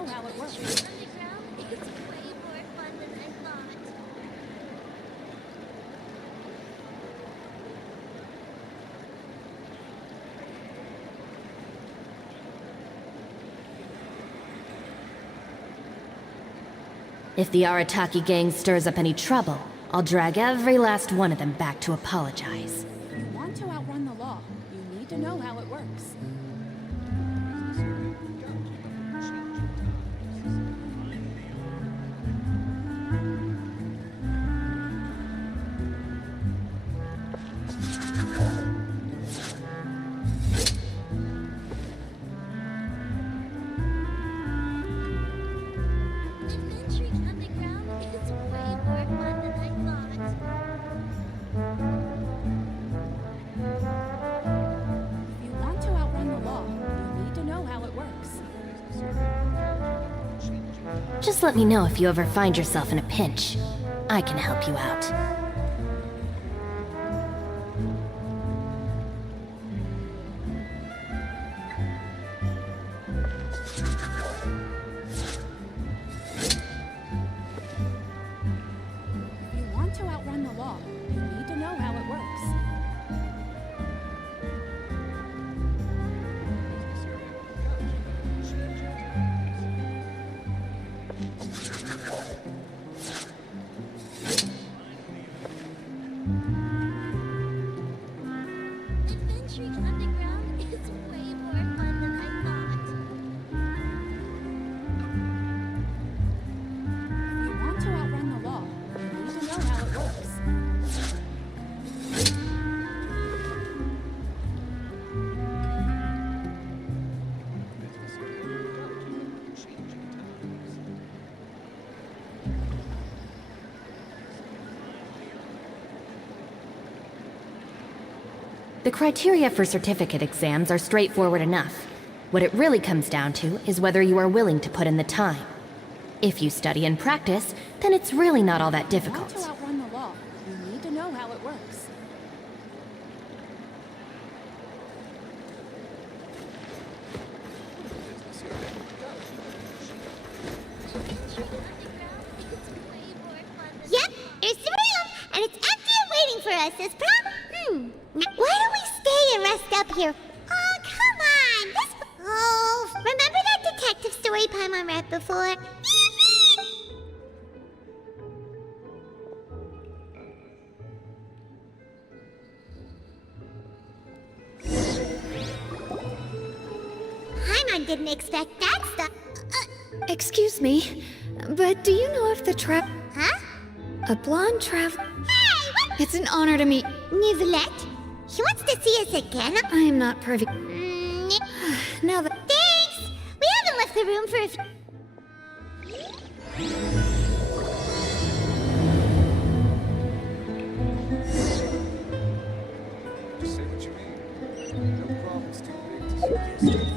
know how it works. Underground is way more fun than I thought. If the Arataki gang stirs up any trouble, I'll drag every last one of them back to apologize. If you want to outrun the law, you need to know how it works. Adventuring underground is way more fun than I thought. If you want to outrun the law, you need to know how it works. Just let me know if you ever find yourself in a pinch. I can help you out. If you want to outrun the law, you need to know how it works. Adventuring underground is way more fun than I thought. If you want to outrun the law, you need to know how it works. The criteria for certificate exams are straightforward enough. What it really comes down to is whether you are willing to put in the time. If you study and practice, then it's really not all that If you want difficult. to outrun the law, you need to know how it works. Yep, here's the room, and it's empty and waiting for us as why don't we stay and rest up here? Oh, come on! Oh, remember that detective story Paimon read before? Paimon didn't expect that stuff. Excuse me, but do you know if the Huh? a blonde travel? Hey, what? It's an honor to meet. Nicolette? She wants to see us again. I am not privy. Now that Thanks! We haven't left the room for a few... Say what you mean. No problem's too big to solve.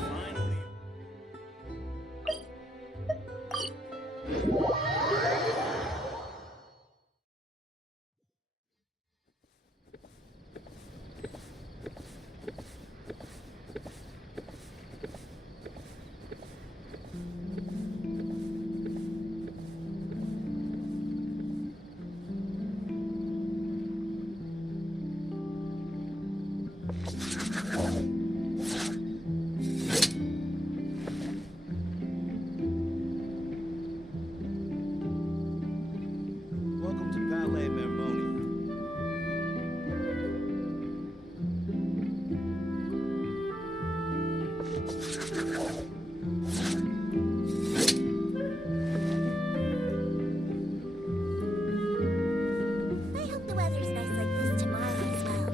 Welcome to Palais Mermonia. I hope the weather's nice like this tomorrow as well.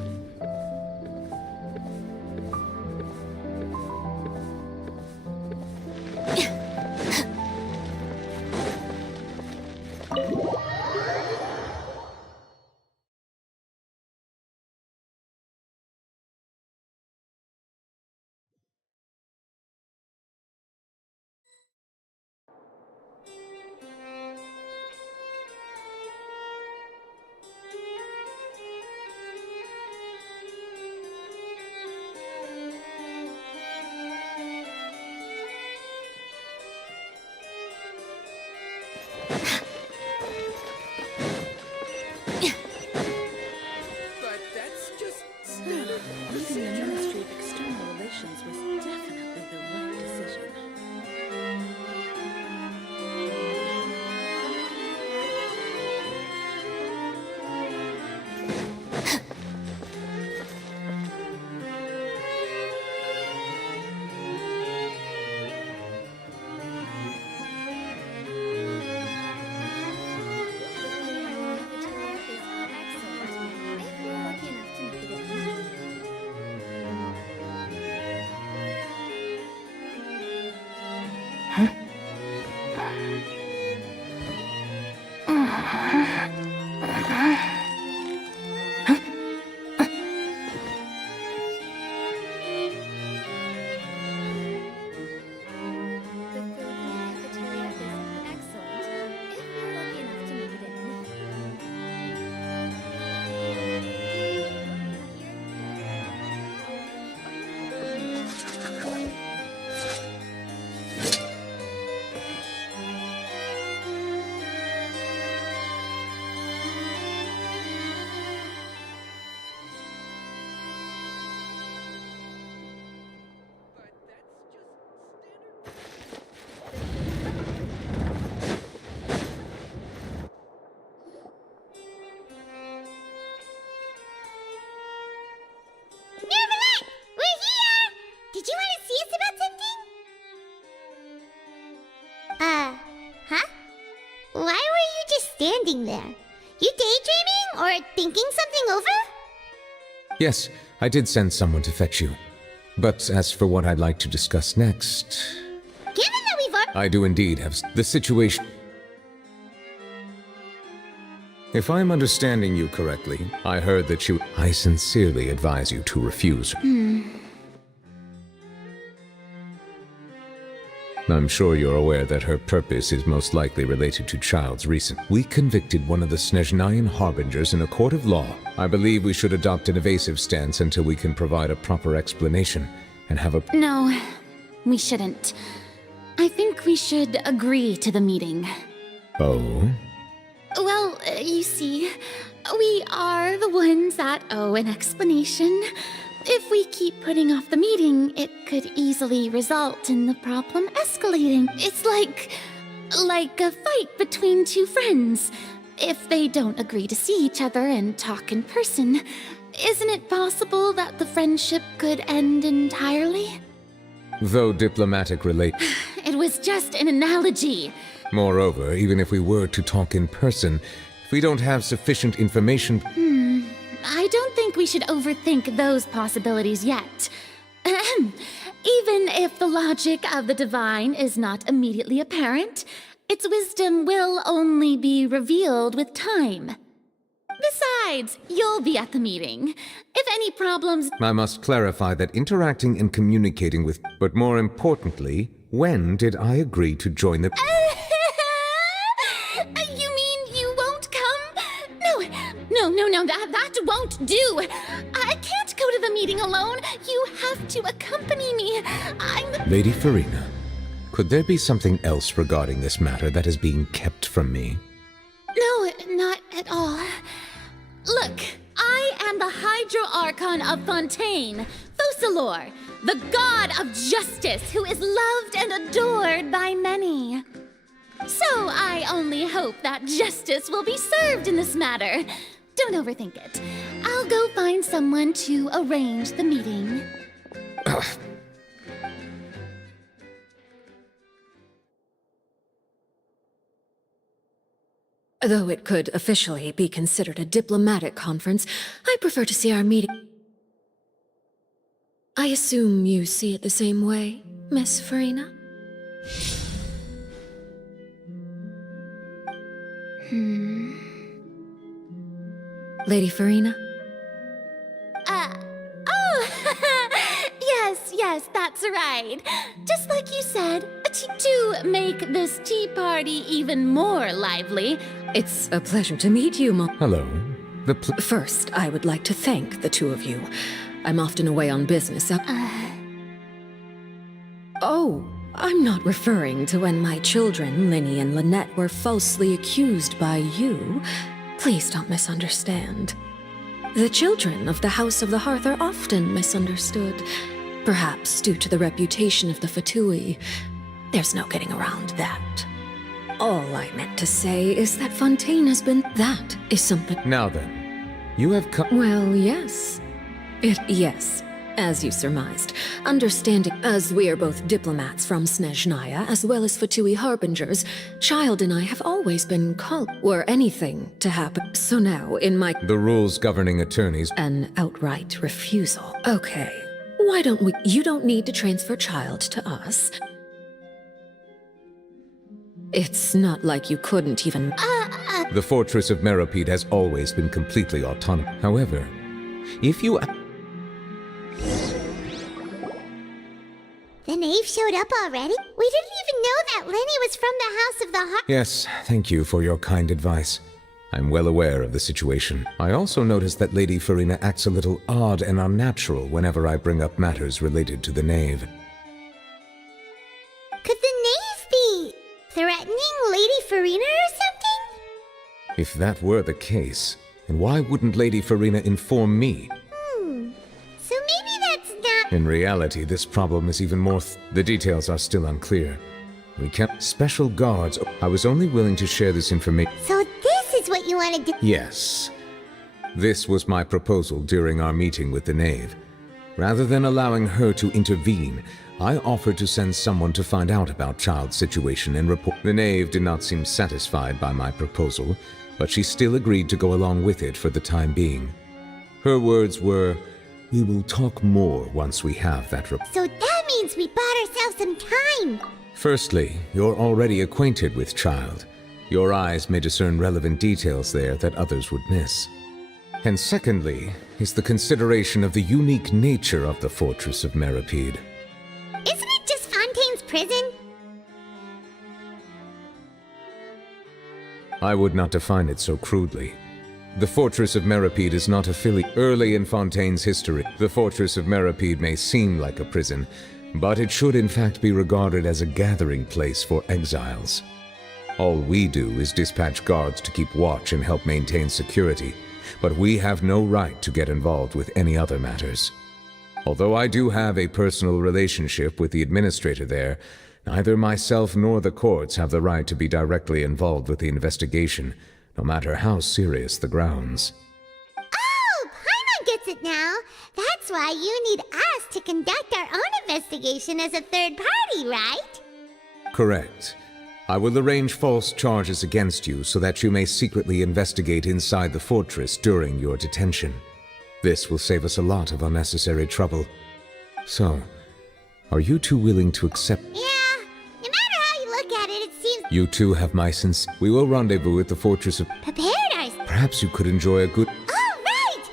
But that's just standard. Leaving the Ministry of External Relations was definitely the right decision. Nervalet! We're here! Did you want to see us about something? Huh? Why were you just standing there? You daydreaming or thinking something over? Yes, I did send someone to fetch you. But as for what I'd like to discuss next, Given that we've already... I do indeed have the situation. If I'm understanding you correctly, I heard that you... I sincerely advise you to refuse. I'm sure you're aware that her purpose is most likely related to Child's recent... We convicted one of the Snezhnayan harbingers in a court of law. I believe we should adopt an evasive stance until we can provide a proper explanation and have a... No, we shouldn't. I think we should agree to the meeting. Oh? Well, you see, we are the ones that owe an explanation. If we keep putting off the meeting, it could easily result in the problem escalating. It's like a fight between two friends. If they don't agree to see each other and talk in person, isn't it possible that the friendship could end entirely? Though diplomatic relate... It was just an analogy. Moreover, even if we were to talk in person, if we don't have sufficient information... I don't think we should overthink those possibilities yet. Even if the logic of the divine is not immediately apparent, its wisdom will only be revealed with time. Besides, you'll be at the meeting. If any problems... I must clarify that interacting and communicating with... But more importantly, when did I agree to join the... You mean you won't come? No, that won't do. I can't go to the meeting alone. You have to accompany me. Lady Farina, could there be something else regarding this matter that is being kept from me? No, not at all. Look, I am the Hydro-Archon of Fontaine, Focalor, the god of justice who is loved and adored by many. So I only hope that justice will be served in this matter. Don't overthink it. I'll go find someone to arrange the meeting. Though it could officially be considered a diplomatic conference, I prefer to see our meeting. I assume you see it the same way, Miss Farina? Lady Farina? Yes, that's right. Just like you said, to make this tea party even more lively. It's a pleasure to meet you, Mom. Hello. First, I would like to thank the two of you. I'm often away on business. Oh, I'm not referring to when my children, Linny and Lynette, were falsely accused by you. Please don't misunderstand. The children of the House of the Hearth are often misunderstood, perhaps due to the reputation of the Fatui. There's no getting around that. All I meant to say is that Fontaine has been... That is something... Now then, you have come... Well, yes. Yes, as you surmised. Understanding, as we are both diplomats from Snezhnaya, as well as Fatui harbingers, Child and I have always been called were anything to happen. So now, in my... The rules governing attorneys... An outright refusal. Okay, why don't we... You don't need to transfer Child to us. It's not like you couldn't even... The fortress of Meropide has always been completely autonomous. However, if you... The knave showed up already? We didn't even know that Lenny was from the House of the Heart. Yes, thank you for your kind advice. I'm well aware of the situation. I also noticed that Lady Farina acts a little odd and unnatural whenever I bring up matters related to the knave. Could the knave be threatening Lady Farina or something? If that were the case, then why wouldn't Lady Farina inform me? So maybe that's not... In reality, this problem is even more... The details are still unclear. We kept special guards. I was only willing to share this information... So this is what you want to do? Yes. This was my proposal during our meeting with the knave. Rather than allowing her to intervene, I offered to send someone to find out about Child's situation and report. The knave did not seem satisfied by my proposal, but she still agreed to go along with it for the time being. Her words were, "We will talk more once we have that report." So that means we bought ourselves some time. Firstly, you're already acquainted with Child. Your eyes may discern relevant details there that others would miss. And secondly, is the consideration of the unique nature of the fortress of Meropide. Isn't it just Fontaine's prison? I would not define it so crudely. The fortress of Meropide is not affiliated. Early in Fontaine's history, the fortress of Meropide may seem like a prison, but it should in fact be regarded as a gathering place for exiles. All we do is dispatch guards to keep watch and help maintain security, but we have no right to get involved with any other matters. Although I do have a personal relationship with the administrator there, neither myself nor the courts have the right to be directly involved with the investigation, no matter how serious the grounds. Oh, Paimon gets it now. That's why you need us to conduct our own investigation as a third party, right? Correct. I will arrange false charges against you so that you may secretly investigate inside the fortress during your detention. This will save us a lot of unnecessary trouble. So, are you two willing to accept? Yeah, no matter how you look at it, it seems You two have my sense. We will rendezvous at the fortress of... prepared ours. Perhaps you could enjoy a good... Oh, right!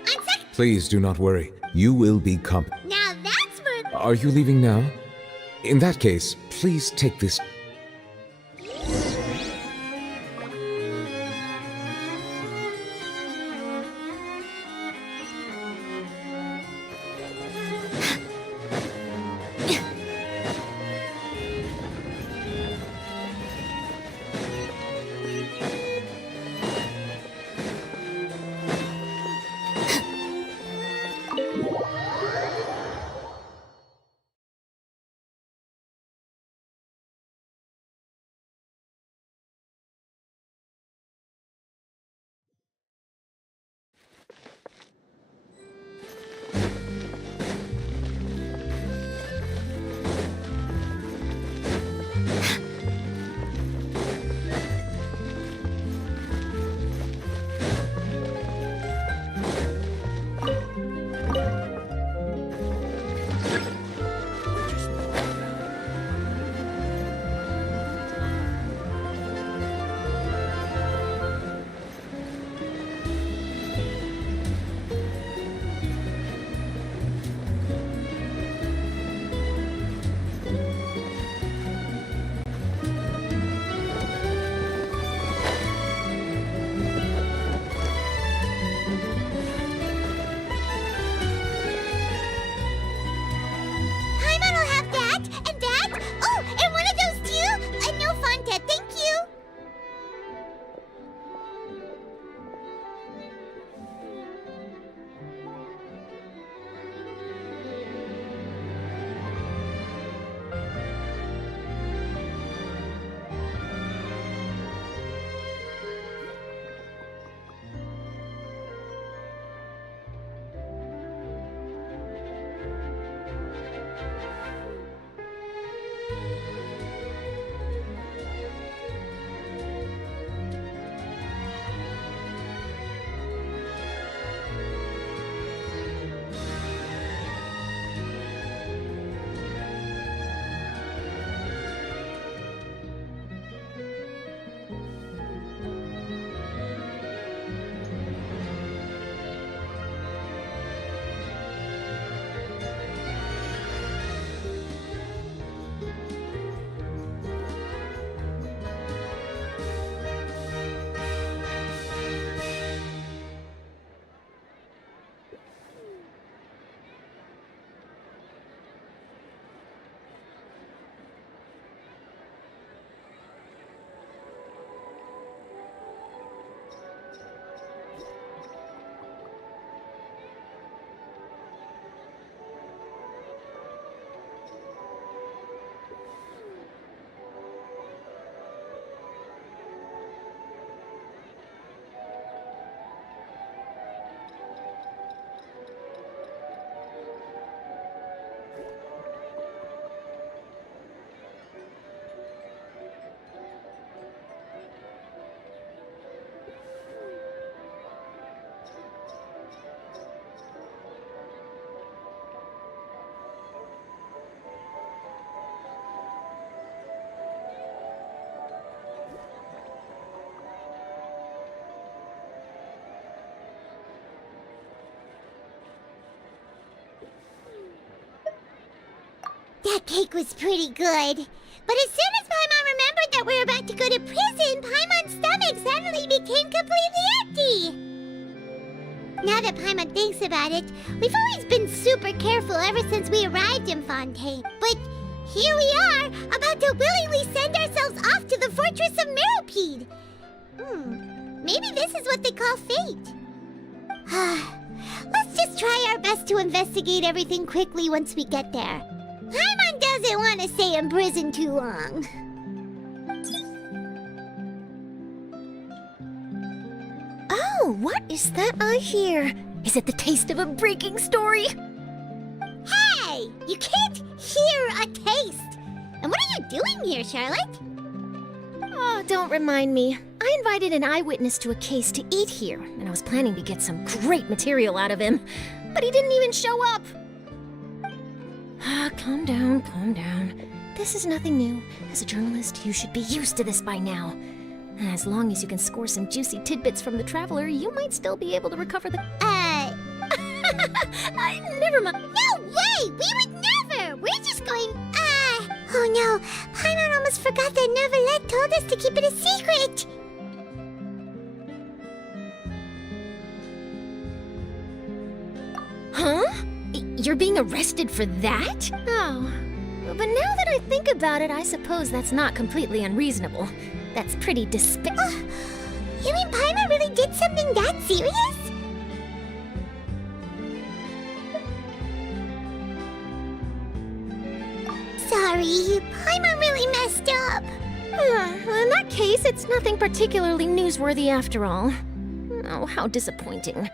On second... Please do not worry. You will be Now that's where... Are you leaving now? In that case, please take this... That cake was pretty good. But as soon as Paimon remembered that we were about to go to prison, Paimon's stomach suddenly became completely empty. Now that Paimon thinks about it, we've always been super careful ever since we arrived in Fontaine. But here we are, about to willingly send ourselves off to the Fortress of Meropide. Maybe this is what they call fate. Let's just try our best to investigate everything quickly once we get there. Paimon doesn't want to stay in prison too long. Oh, what is that I hear? Is it the taste of a breaking story? Hey! You can't hear a taste! And what are you doing here, Charlotte? Oh, don't remind me. I invited an eyewitness to a case to eat here, and I was planning to get some great material out of him. But he didn't even show up. Calm down, calm down. This is nothing new. As a journalist, you should be used to this by now. As long as you can score some juicy tidbits from the Traveler, you might still be able to recover the... Never mind. No way! We would never! We're just going, Oh no, Paimon almost forgot that Neverlet told us to keep it a secret! Huh? You're being arrested for that? Oh. But now that I think about it, I suppose that's not completely unreasonable. That's pretty despicable. You mean Paimon really did something that serious? Sorry, Paimon really messed up. In that case, it's nothing particularly newsworthy after all. Oh, how disappointing.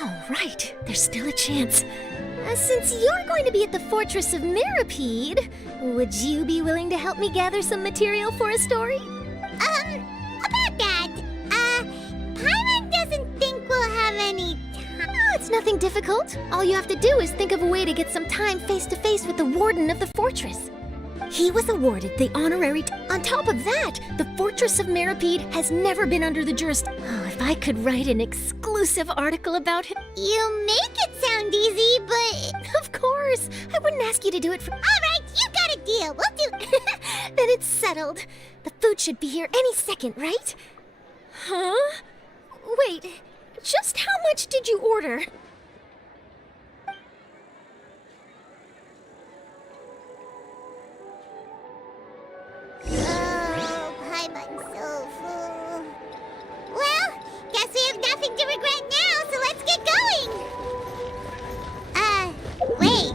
All right, there's still a chance. Since you're going to be at the Fortress of Meropide, would you be willing to help me gather some material for a story? About that, Paimon doesn't think we'll have any time. Oh, it's nothing difficult. All you have to do is think of a way to get some time face-to-face with the warden of the fortress. He was awarded the honorary... On top of that, the Fortress of Meropide has never been under the jurisdiction... Oh, if I could write an exclusive article about him... You make it sound easy, but... Of course! I wouldn't ask you to do it for... Alright, you got a deal. We'll do... Then it's settled. The food should be here any second, right? Huh? Wait, just how much did you order? Oh, Paimon's so full. Well, guess we have nothing to regret now, so let's get going! Wait.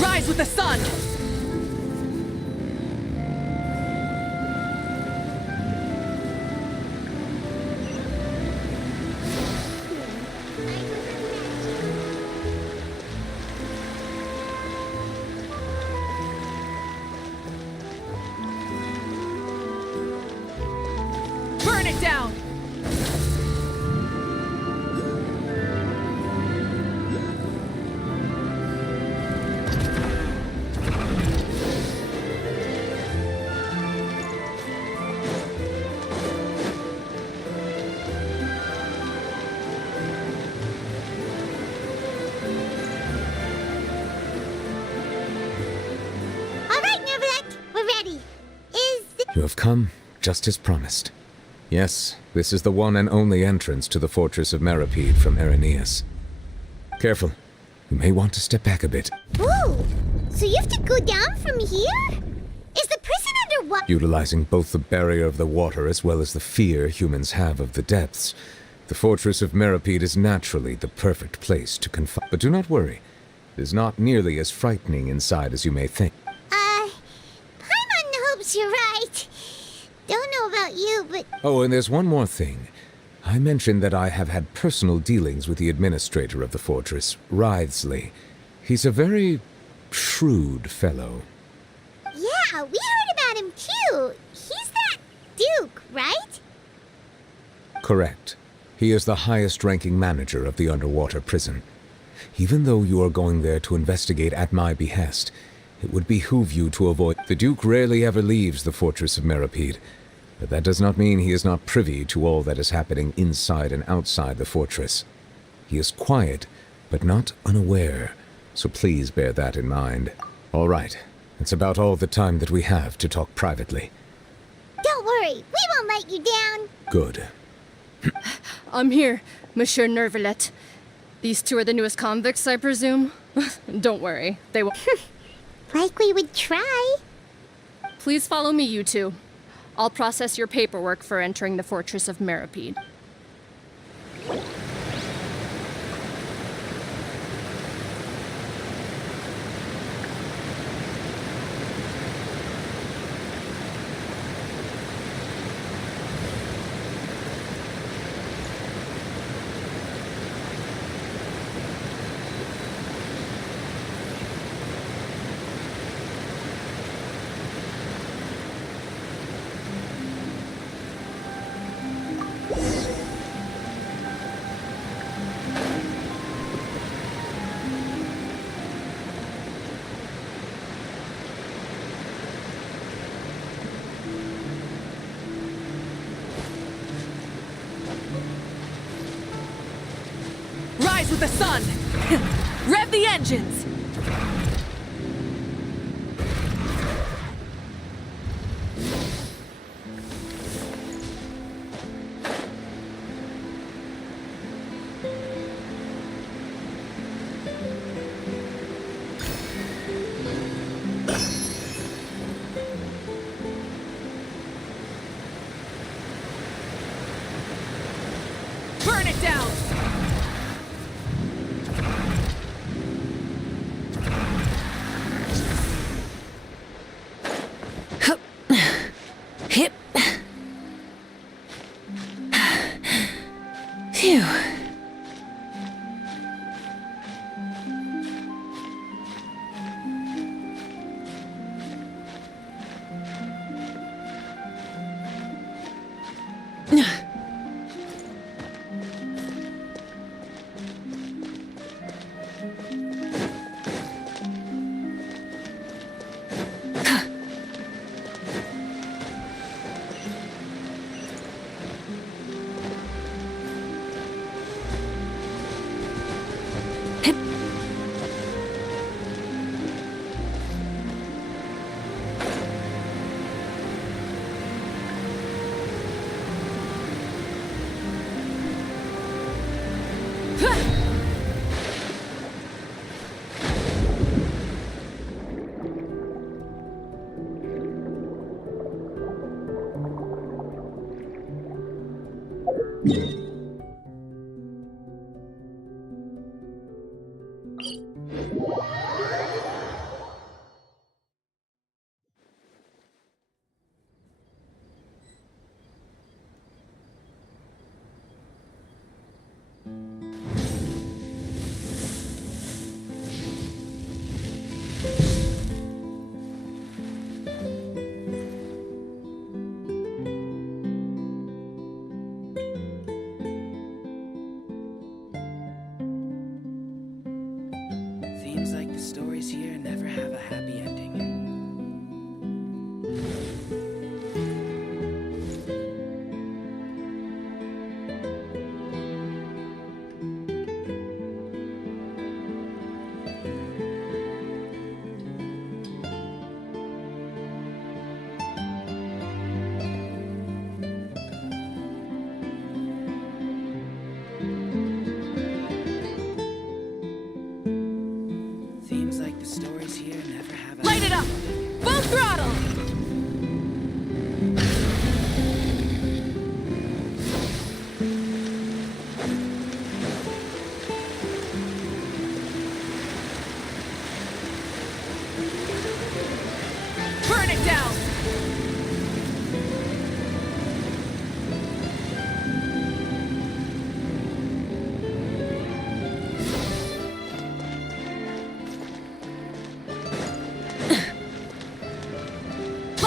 Rise with the sun! Burn it down! Alright, Neverlet, we're ready. You have come, just as promised. Yes, this is the one and only entrance to the Fortress of Meropide from Irenaeus. Careful. You may want to step back a bit. Whoa! So you have to go down from here? Is the prison underwater? Utilizing both the barrier of the water as well as the fear humans have of the depths, the Fortress of Meropide is naturally the perfect place to confine. But do not worry. It is not nearly as frightening inside as you may think. Paimon hopes you're right. Don't know about you, but... Oh, and there's one more thing. I mentioned that I have had personal dealings with the administrator of the fortress, Wriothesley. He's a very shrewd fellow. Yeah, we heard about him too. He's that Duke, right? Correct. He is the highest-ranking manager of the underwater prison. Even though you are going there to investigate at my behest, it would behoove you to avoid... The Duke rarely ever leaves the fortress of Meripede, but that does not mean he is not privy to all that is happening inside and outside the fortress. He is quiet, but not unaware, so please bear that in mind. All right, it's about all the time that we have to talk privately. Don't worry, we won't let you down. Good. I'm here, Monsieur Nervalet. These two are the newest convicts, I presume? Don't worry, they will... Like we would try. Please follow me, you two. I'll process your paperwork for entering the Fortress of Meripede. Rise with the sun! Rev the engines! Burn it down! Hip. Phew.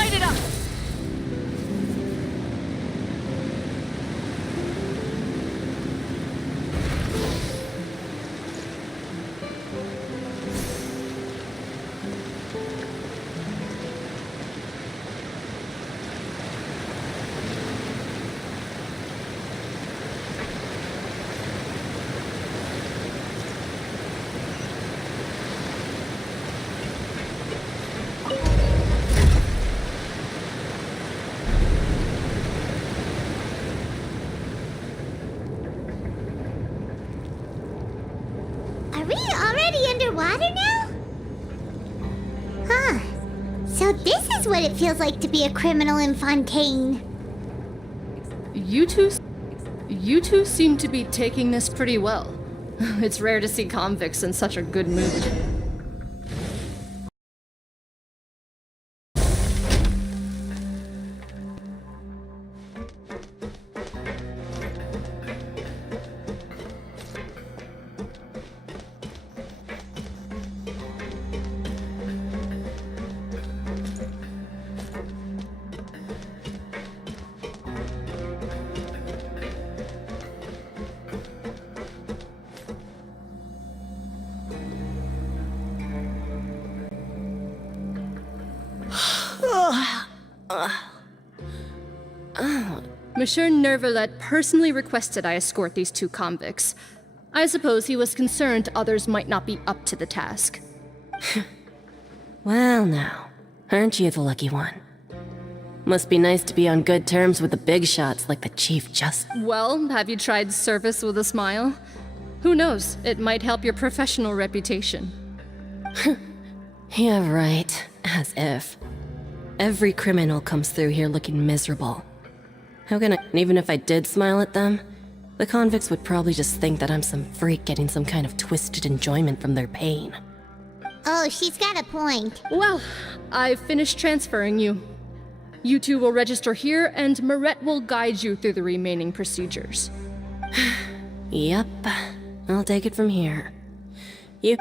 Light it up! Are we already underwater now? Huh. So this is what it feels like to be a criminal in Fontaine. You two seem to be taking this pretty well. It's rare to see convicts in such a good mood. Monsieur Nervalet personally requested I escort these two convicts. I suppose he was concerned others might not be up to the task. Well now, aren't you the lucky one? Must be nice to be on good terms with the big shots like the Chief Justice. Well, have you tried service with a smile? Who knows, it might help your professional reputation. Yeah, right. As if. Every criminal comes through here looking miserable. How can I... Even if I did smile at them, the convicts would probably just think that I'm some freak getting some kind of twisted enjoyment from their pain. Oh, she's got a point. Well, I've finished transferring you. You two will register here, and Marette will guide you through the remaining procedures. Yep. I'll take it from here. You...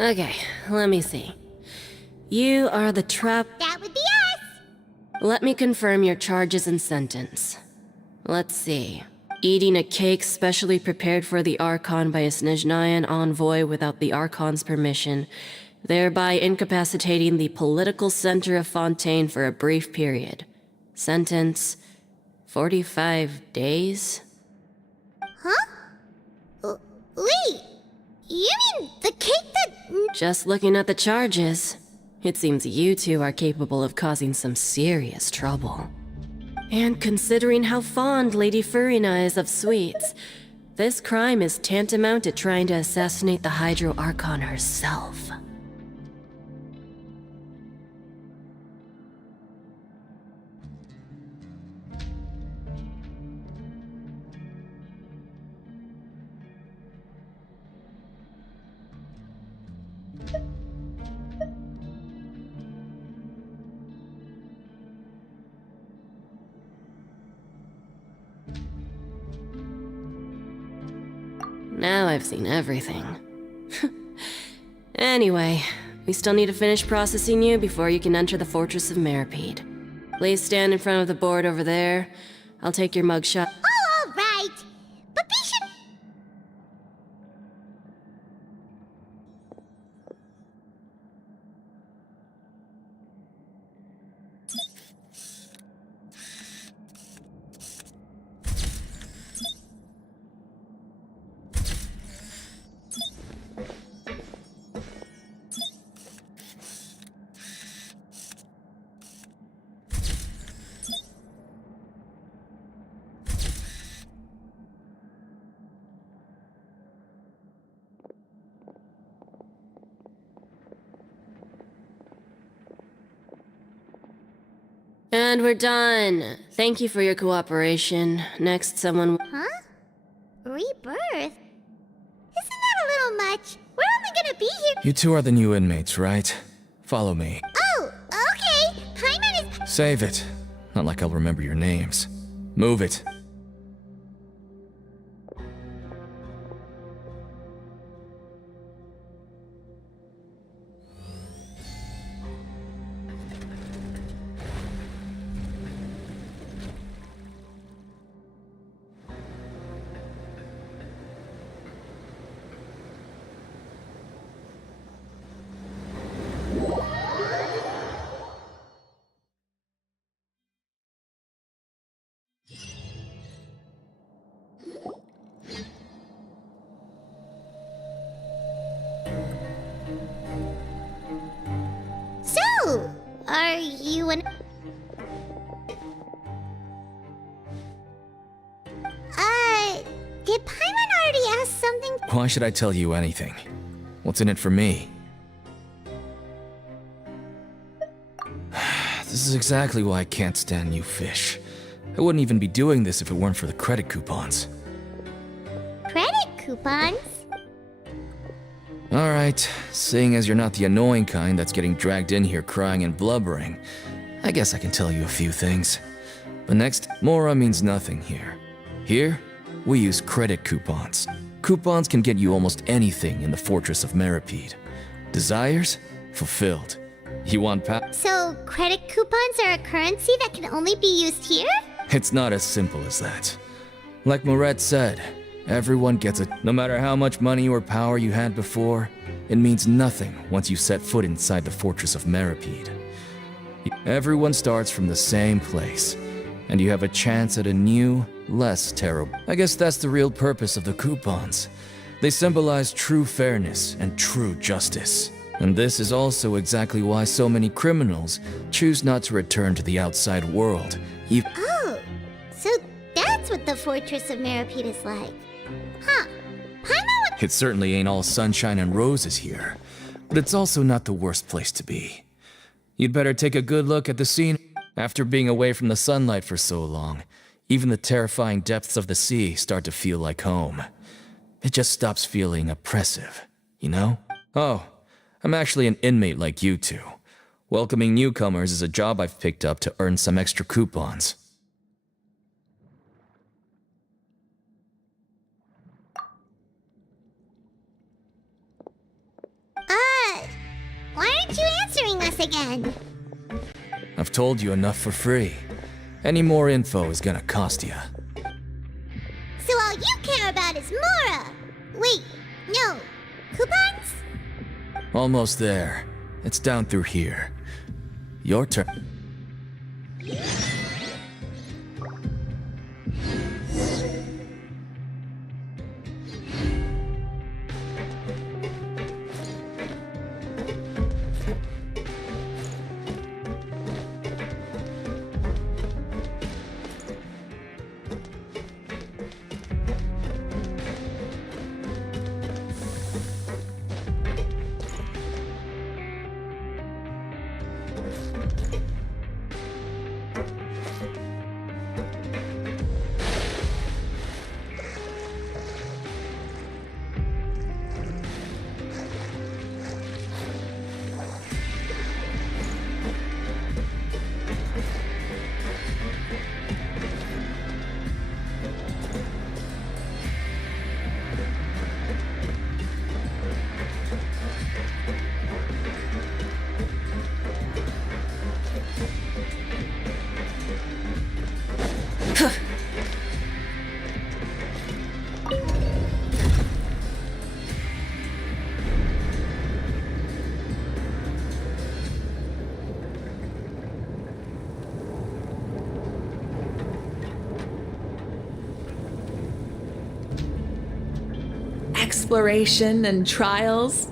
Okay, let me see. You are the trap... That would be us! Let me confirm your charges and sentence. Let's see. Eating a cake specially prepared for the Archon by a Snezhnayan envoy without the Archon's permission, thereby incapacitating the political center of Fontaine for a brief period. Sentence... 45 days? Huh? Wait! You mean the cake that... Just looking at the charges, it seems you two are capable of causing some serious trouble. And considering how fond Lady Furina is of sweets, this crime is tantamount to trying to assassinate the Hydro Archon herself. Now I've seen everything. Anyway, we still need to finish processing you before you can enter the Fortress of Meripede. Please stand in front of the board over there. I'll take your mugshot. Oh, all right. But be sure... And we're done. Thank you for your cooperation. Next, someone... Huh? Rebirth? Isn't that a little much? We're only gonna be here... You two are the new inmates, right? Follow me. Oh, okay. Paimon is... Save it. Not like I'll remember your names. Move it. Are you an... Did Paimon already ask something? Why should I tell you anything? What's in it for me? This is exactly why I can't stand you fish. I wouldn't even be doing this if it weren't for the credit coupons. Credit coupons? Alright, seeing as you're not the annoying kind that's getting dragged in here crying and blubbering, I guess I can tell you a few things. But next, Mora means nothing here. Here, we use credit coupons. Coupons can get you almost anything in the Fortress of Meripede. Desires? Fulfilled. You want So, credit coupons are a currency that can only be used here? It's not as simple as that. Like Moret said, everyone gets it. No matter how much money or power you had before, it means nothing once you set foot inside the Fortress of Meripede. Everyone starts from the same place, and you have a chance at a new, less terrible. I guess that's the real purpose of the coupons. They symbolize true fairness and true justice. And this is also exactly why so many criminals choose not to return to the outside world. Oh, so that's what the Fortress of Meripede is like. Huh. Paimon would... It certainly ain't all sunshine and roses here, but it's also not the worst place to be. You'd better take a good look at the scene. After being away from the sunlight for so long, even the terrifying depths of the sea start to feel like home. It just stops feeling oppressive, you know? Oh, I'm actually an inmate like you two. Welcoming newcomers is a job I've picked up to earn some extra coupons. Why aren't you answering us again? I've told you enough for free. Any more info is gonna cost you. So all you care about is Mora! Wait, no. Coupons? Almost there. It's down through here. Your turn. Exploration and trials.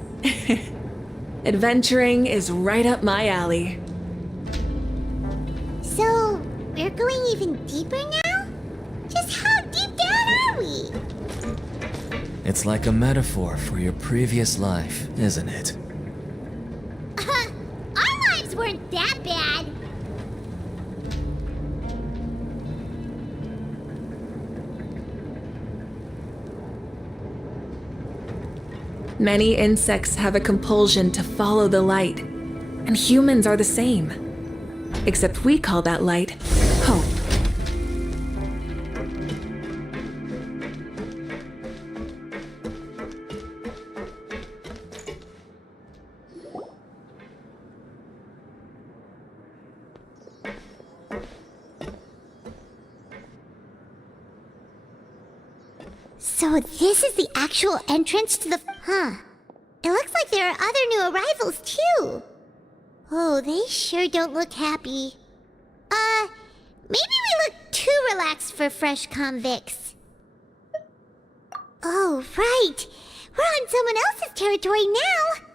Adventuring is right up my alley. So, we're going even deeper now? Just how deep down are we? It's like a metaphor for your previous life, isn't it? Our lives weren't that bad. Many insects have a compulsion to follow the light, and humans are the same. Except we call that light hope. So this is the actual entrance to the... Huh. It looks like there are other new arrivals, too. Oh, they sure don't look happy. Maybe we look too relaxed for fresh convicts. Oh, right. We're on someone else's territory now.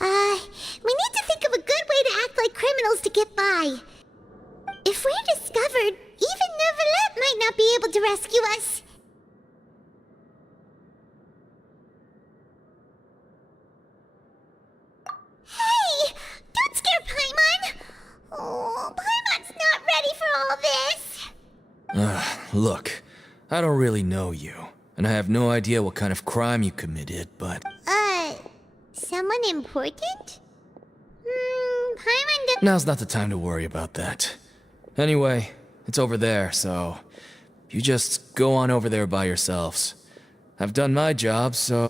We need to think of a good way to act like criminals to get to rescue us. Hey! Don't scare Paimon! Oh, Paimon's not ready for all this! Look, I don't really know you, and I have no idea what kind of crime you committed, but... Someone important? Paimon Now's not the time to worry about that. Anyway, it's over there, so... You just go on over there by yourselves. I've done my job, so...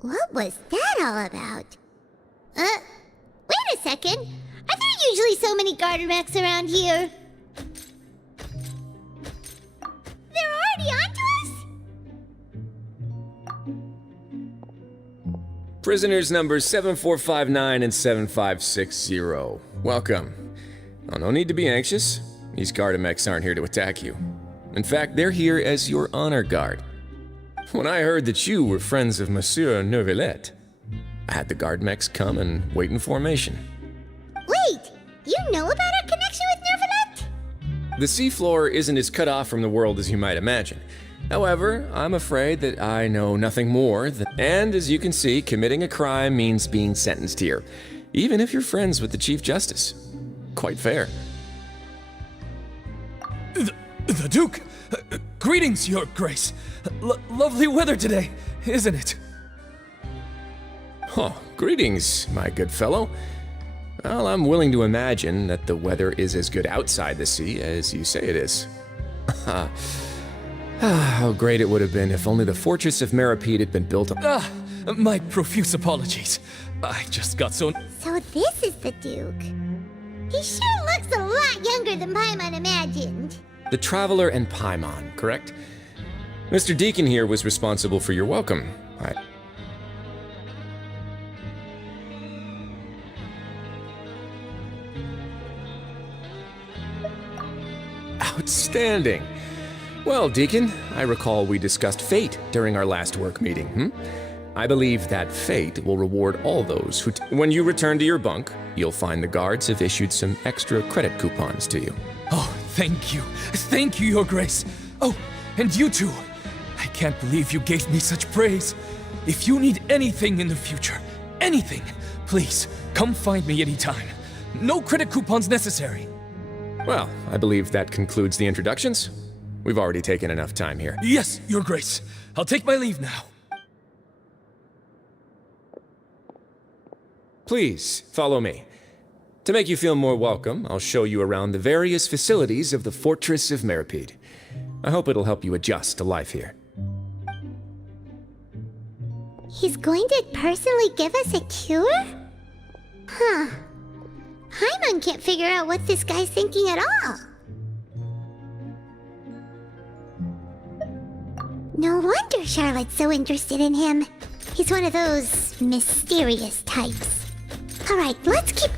What was that all about? Wait a second. Are there usually so many garter mechs around here? They're already onto us? Prisoners numbers 7459 and 7560. Welcome. Oh, no need to be anxious. These Gardamex aren't here to attack you. In fact, they're here as your honor guard. When I heard that you were friends of Monsieur Neuvillette, I had the Gardamex come and wait in formation. Wait, you know about our connection with Neuvillette? The seafloor isn't as cut off from the world as you might imagine. However, I'm afraid that I know nothing more than... And as you can see, committing a crime means being sentenced here, even if you're friends with the Chief Justice. Quite fair. The Duke! Greetings, Your Grace. Lovely weather today, isn't it? Oh, greetings, my good fellow. Well, I'm willing to imagine that the weather is as good outside the sea as you say it is. How great it would have been if only the fortress of Meripede had been built up. My profuse apologies. I just got so... So this is the Duke. He sure looks a lot younger than Paimon imagined. The Traveler and Paimon, correct? Mr. Deacon here was responsible for your welcome. Outstanding. Well, Deacon, I recall we discussed fate during our last work meeting, I believe that fate will reward all those who... When you return to your bunk, you'll find the guards have issued some extra credit coupons to you. Oh, thank you. Thank you, Your Grace. Oh, and you too. I can't believe you gave me such praise. If you need anything in the future, anything, please, come find me anytime. No credit coupons necessary. Well, I believe that concludes the introductions. We've already taken enough time here. Yes, Your Grace. I'll take my leave now. Please, follow me. To make you feel more welcome, I'll show you around the various facilities of the Fortress of Meripede. I hope it'll help you adjust to life here. He's going to personally give us a cure? Huh. Paimon can't figure out what this guy's thinking at all. No wonder Charlotte's so interested in him. He's one of those mysterious types. All right, let's keep...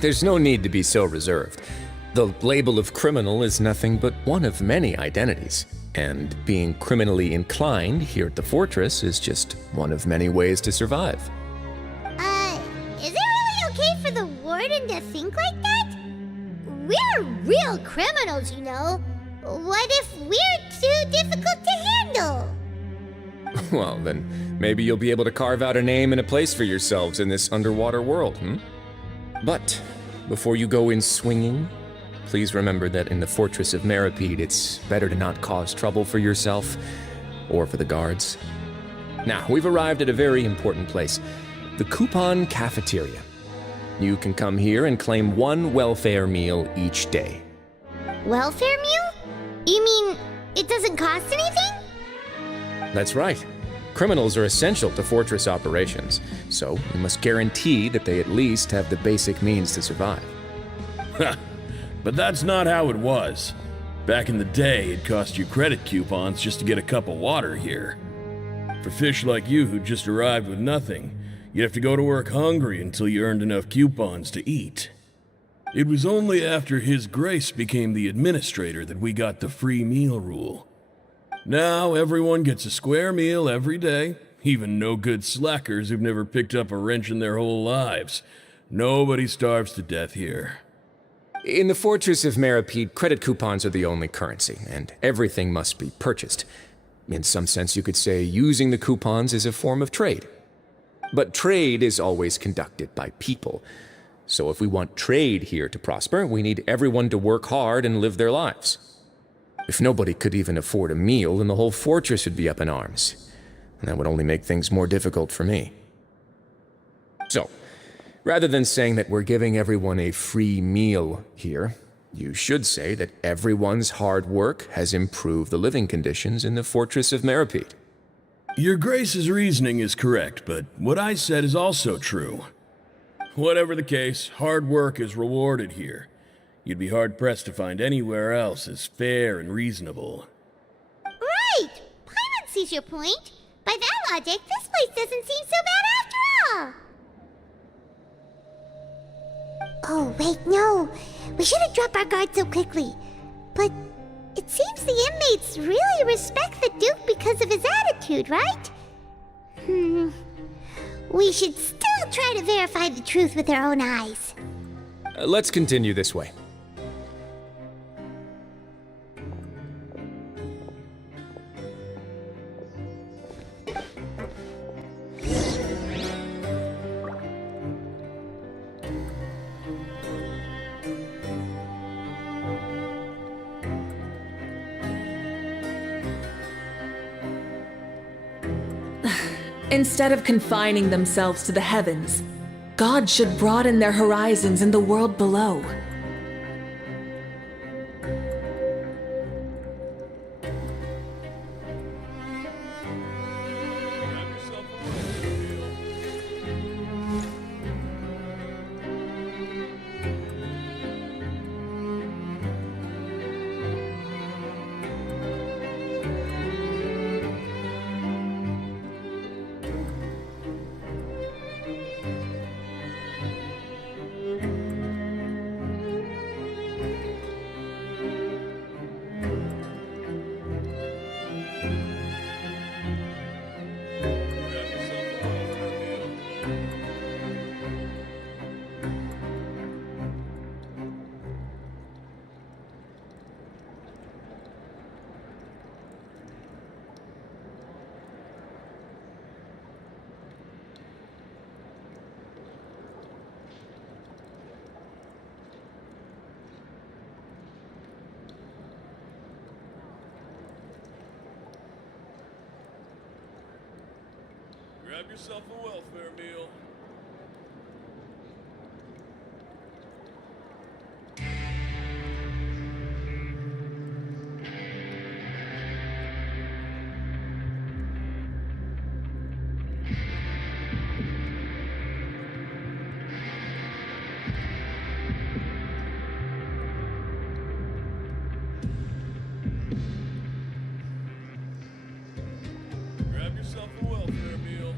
There's no need to be so reserved. The label of criminal is nothing but one of many identities, and being criminally inclined here at the fortress is just one of many ways to survive. Is it really okay for the warden to think like that? We're real criminals, you know. What if we're too difficult to handle? Well, then maybe you'll be able to carve out a name and a place for yourselves in this underwater world, But before you go in swinging, please remember that in the Fortress of Meripede, it's better to not cause trouble for yourself or for the guards. Now, we've arrived at a very important place, the Coupon Cafeteria. You can come here and claim one welfare meal each day. Welfare meal? You mean it doesn't cost anything? That's right. Criminals are essential to Fortress operations, so we must guarantee that they at least have the basic means to survive. But that's not how it was. Back in the day, it cost you credit coupons just to get a cup of water here. For fish like you who just arrived with nothing, you'd have to go to work hungry until you earned enough coupons to eat. It was only after His Grace became the administrator that we got the free meal rule. Now everyone gets a square meal every day, even no-good slackers who've never picked up a wrench in their whole lives. Nobody starves to death here. In the Fortress of Meripede, credit coupons are the only currency, and everything must be purchased. In some sense, you could say using the coupons is a form of trade. But trade is always conducted by people. So if we want trade here to prosper, we need everyone to work hard and live their lives. If nobody could even afford a meal, then the whole fortress would be up in arms. And that would only make things more difficult for me. So, rather than saying that we're giving everyone a free meal here, you should say that everyone's hard work has improved the living conditions in the Fortress of Meripede. Your Grace's reasoning is correct, but what I said is also true. Whatever the case, hard work is rewarded here. You'd be hard-pressed to find anywhere else as fair and reasonable. Right! Paimon sees your point. By that logic, this place doesn't seem so bad after all. Oh, wait, no. We shouldn't drop our guard so quickly. But it seems the inmates really respect the Duke because of his attitude, right? We should still try to verify the truth with our own eyes. Let's continue this way. Instead of confining themselves to the heavens, God should broaden their horizons in the world below. Grab yourself a welfare meal. Grab yourself a welfare meal.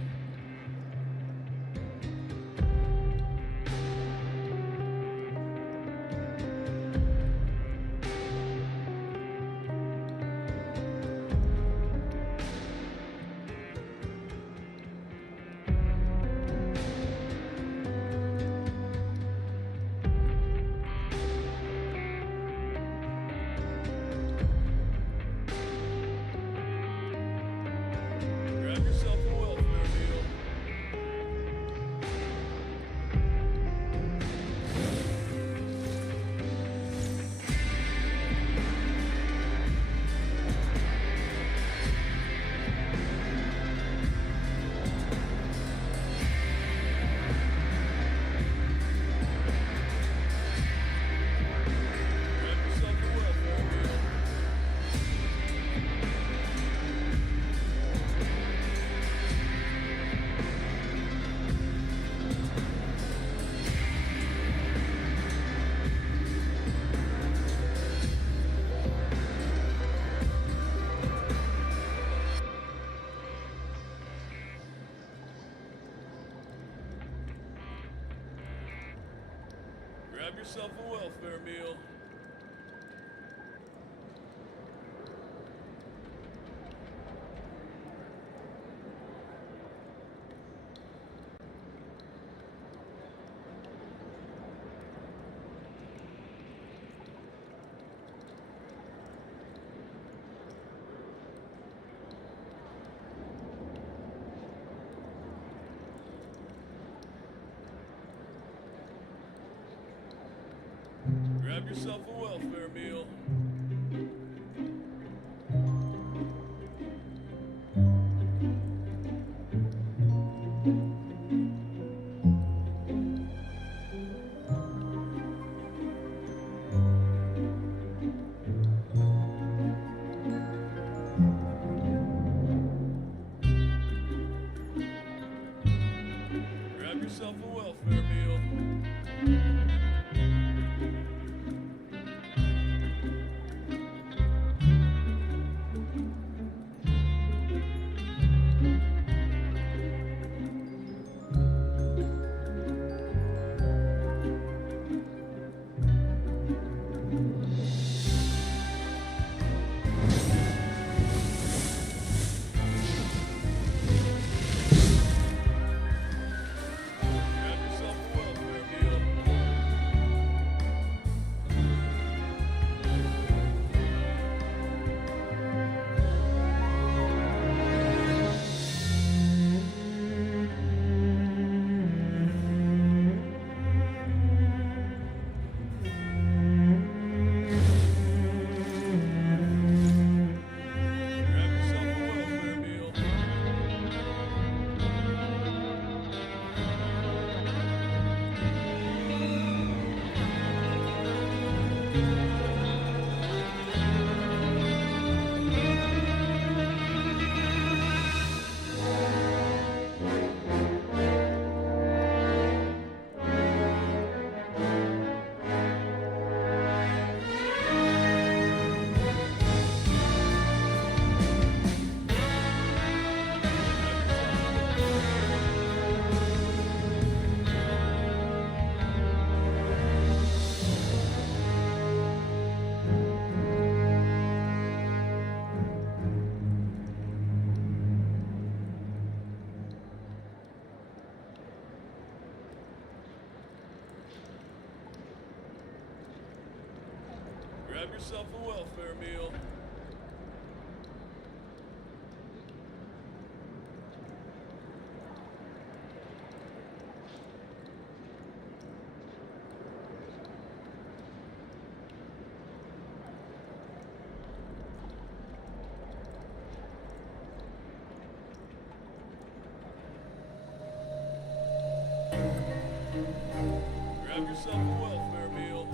yourself a welfare meal. Grab yourself a welfare meal. Grab yourself a welfare meal. Grab yourself a welfare meal. Grab yourself a welfare meal. Grab yourself a welfare meal.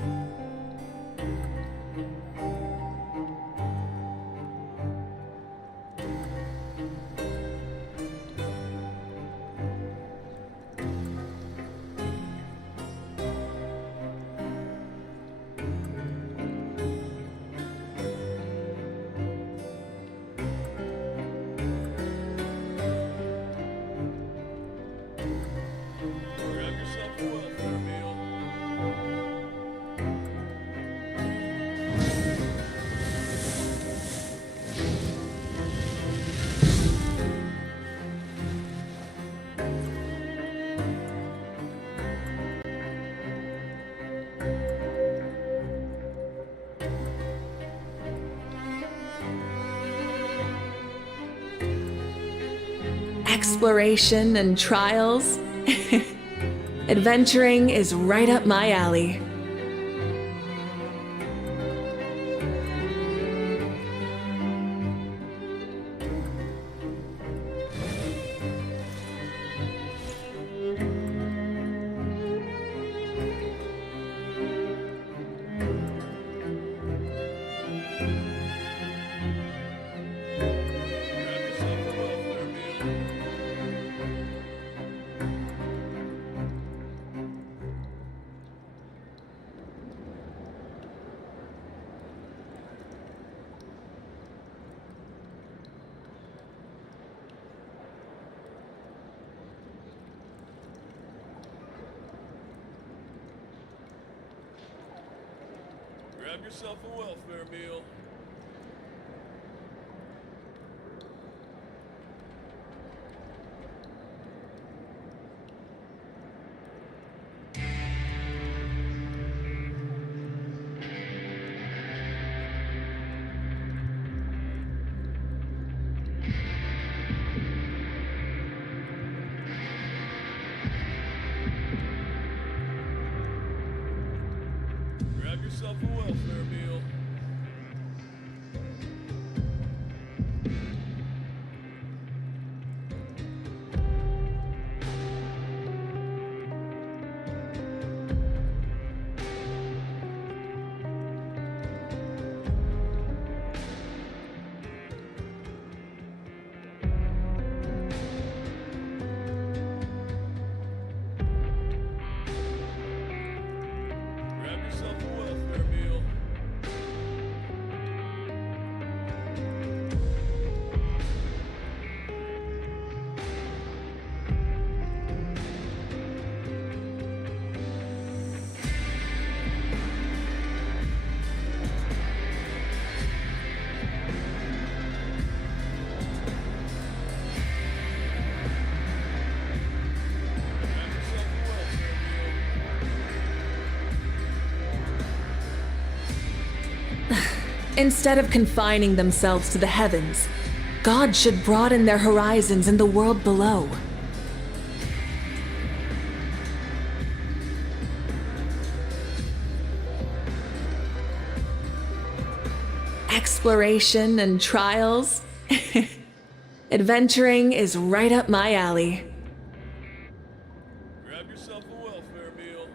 Grab yourself a welfare meal. Grab yourself a welfare meal. Exploration and trials. Adventuring is right up my alley. Grab yourself a welfare meal. Grab yourself a welfare meal. Grab yourself a welfare meal. Grab yourself a welfare meal. Grab yourself a welfare meal. Instead of confining themselves to the heavens, God should broaden their horizons in the world below. Exploration and trials. Adventuring is right up my alley. Grab yourself a welfare meal.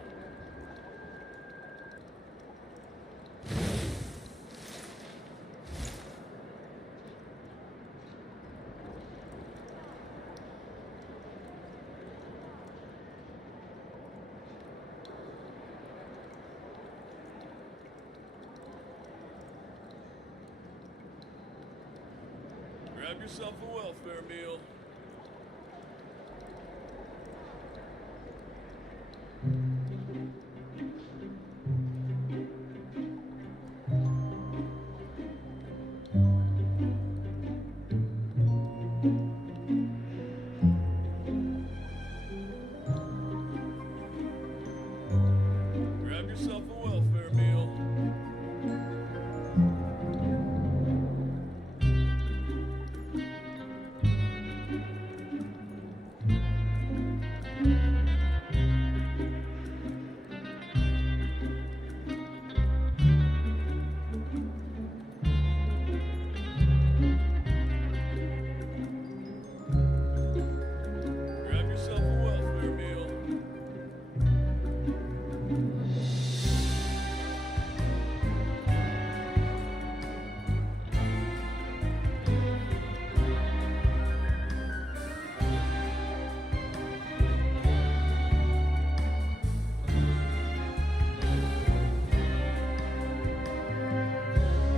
Grab yourself a welfare meal. Grab yourself a welfare meal. Grab yourself a welfare meal.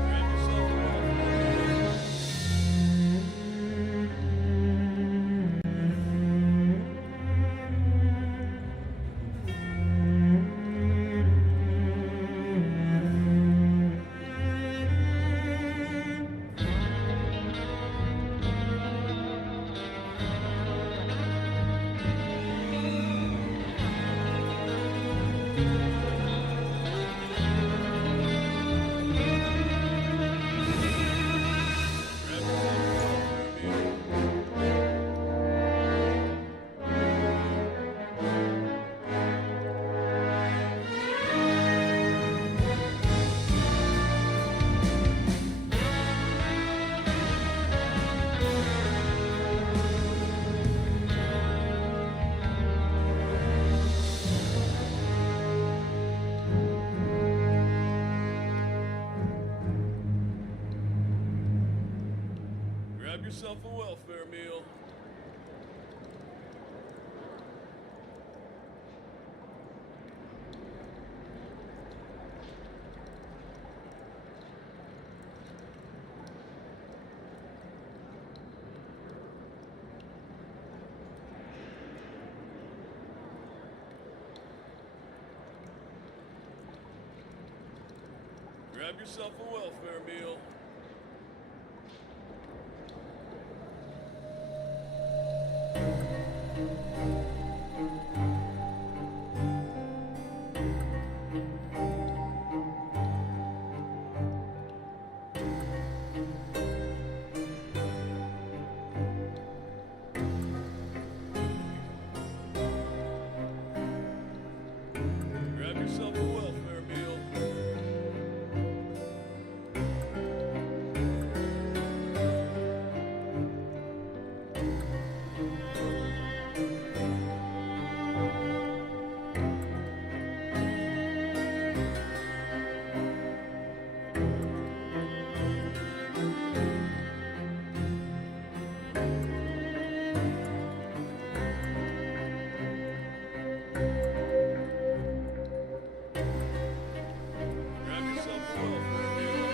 Grab yourself a welfare meal. Grab yourself a welfare meal. Grab yourself a welfare meal. Grab yourself a welfare meal. Grab yourself a welfare meal. Grab yourself a welfare meal.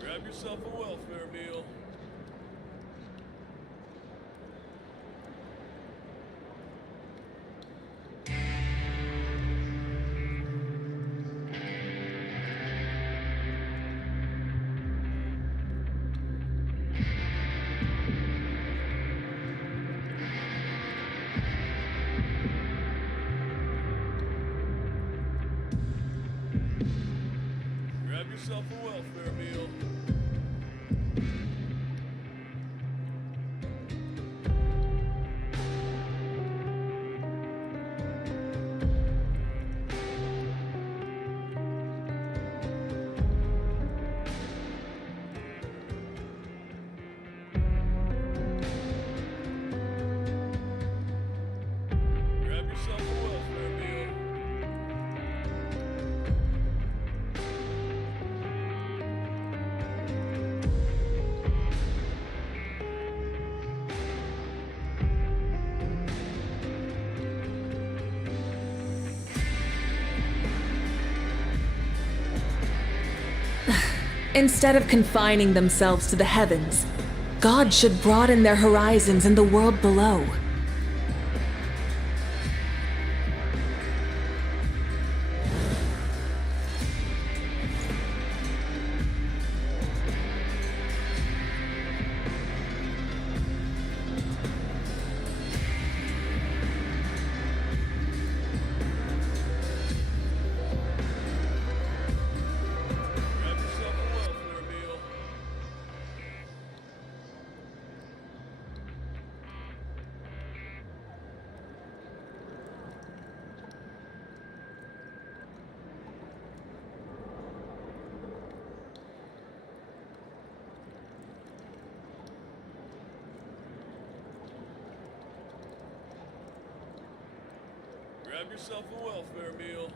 Grab yourself a welfare meal. Grab yourself a welfare meal. Grab yourself a welfare meal. Grab yourself a welfare meal. Instead of confining themselves to the heavens, God should broaden their horizons in the world below. Grab yourself a welfare meal. Grab yourself a welfare meal.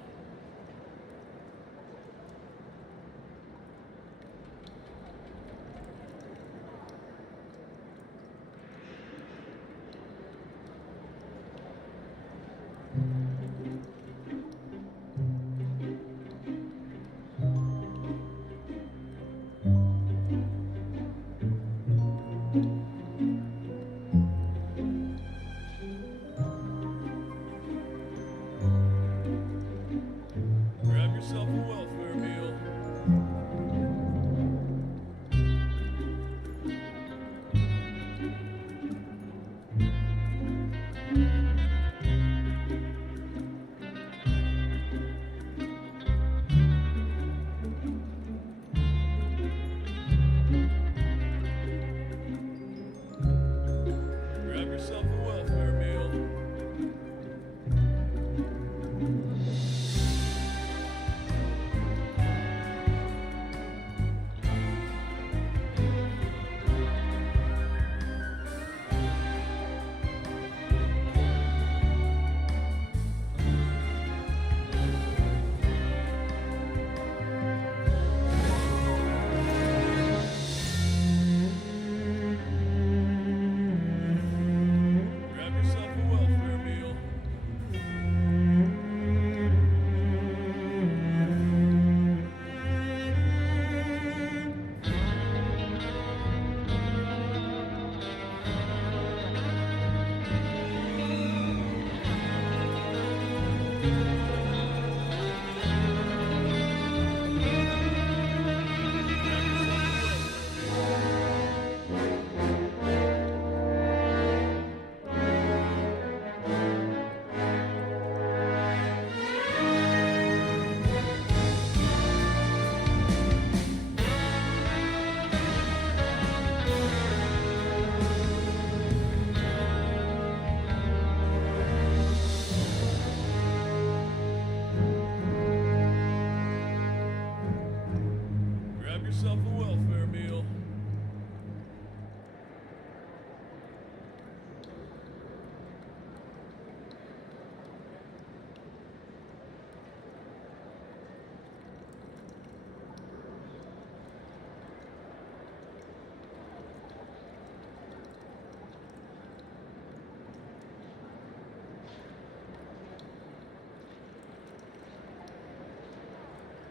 yourself a welfare meal.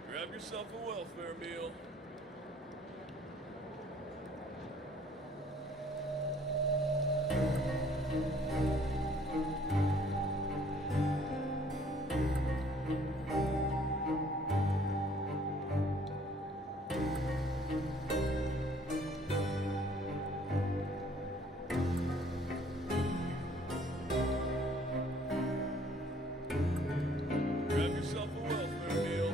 Grab yourself a welfare meal. Grab yourself a welfare meal.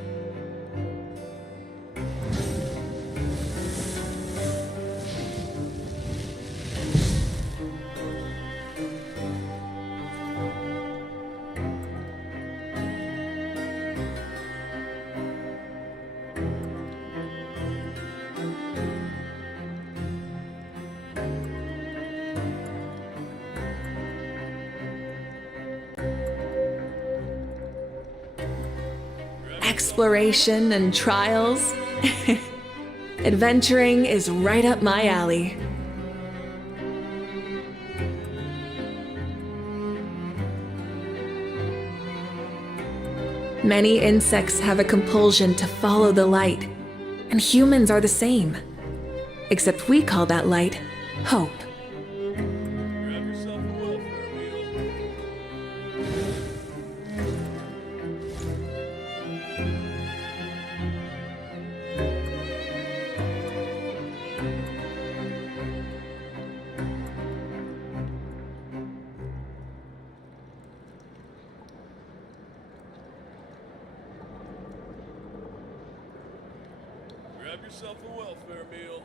Exploration and trials. Adventuring is right up my alley. Many insects have a compulsion to follow the light, and humans are the same. Except we call that light hope. Grab yourself a welfare meal.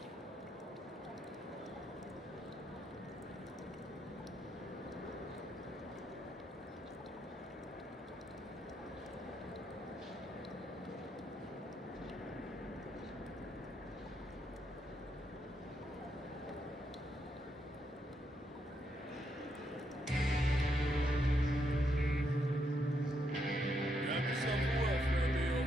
Grab yourself a welfare meal.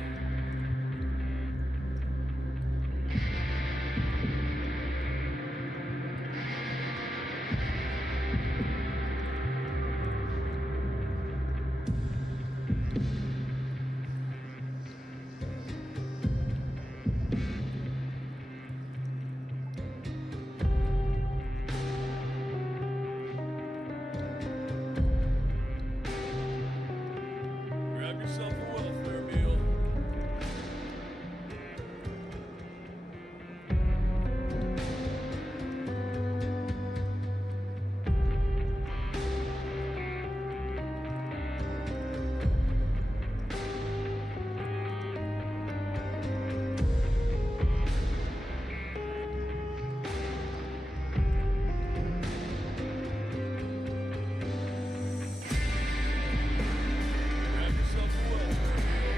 Grab yourself a welfare meal. Grab yourself a welfare meal. Grab yourself a welfare meal.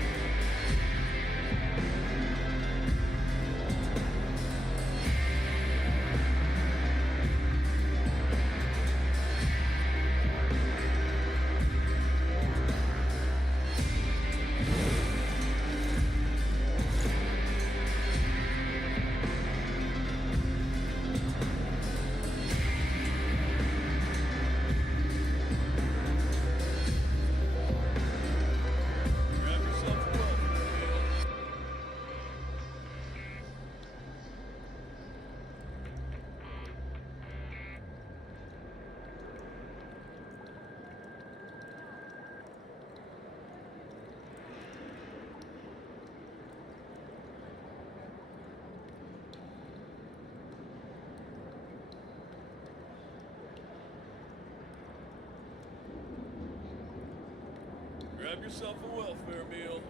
Grab yourself a welfare meal. Grab yourself a welfare meal.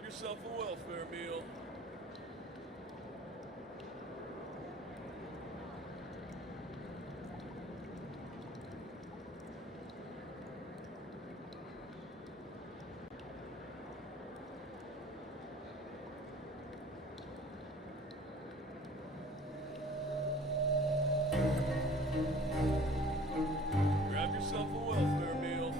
Grab yourself a welfare meal. Grab yourself a welfare meal.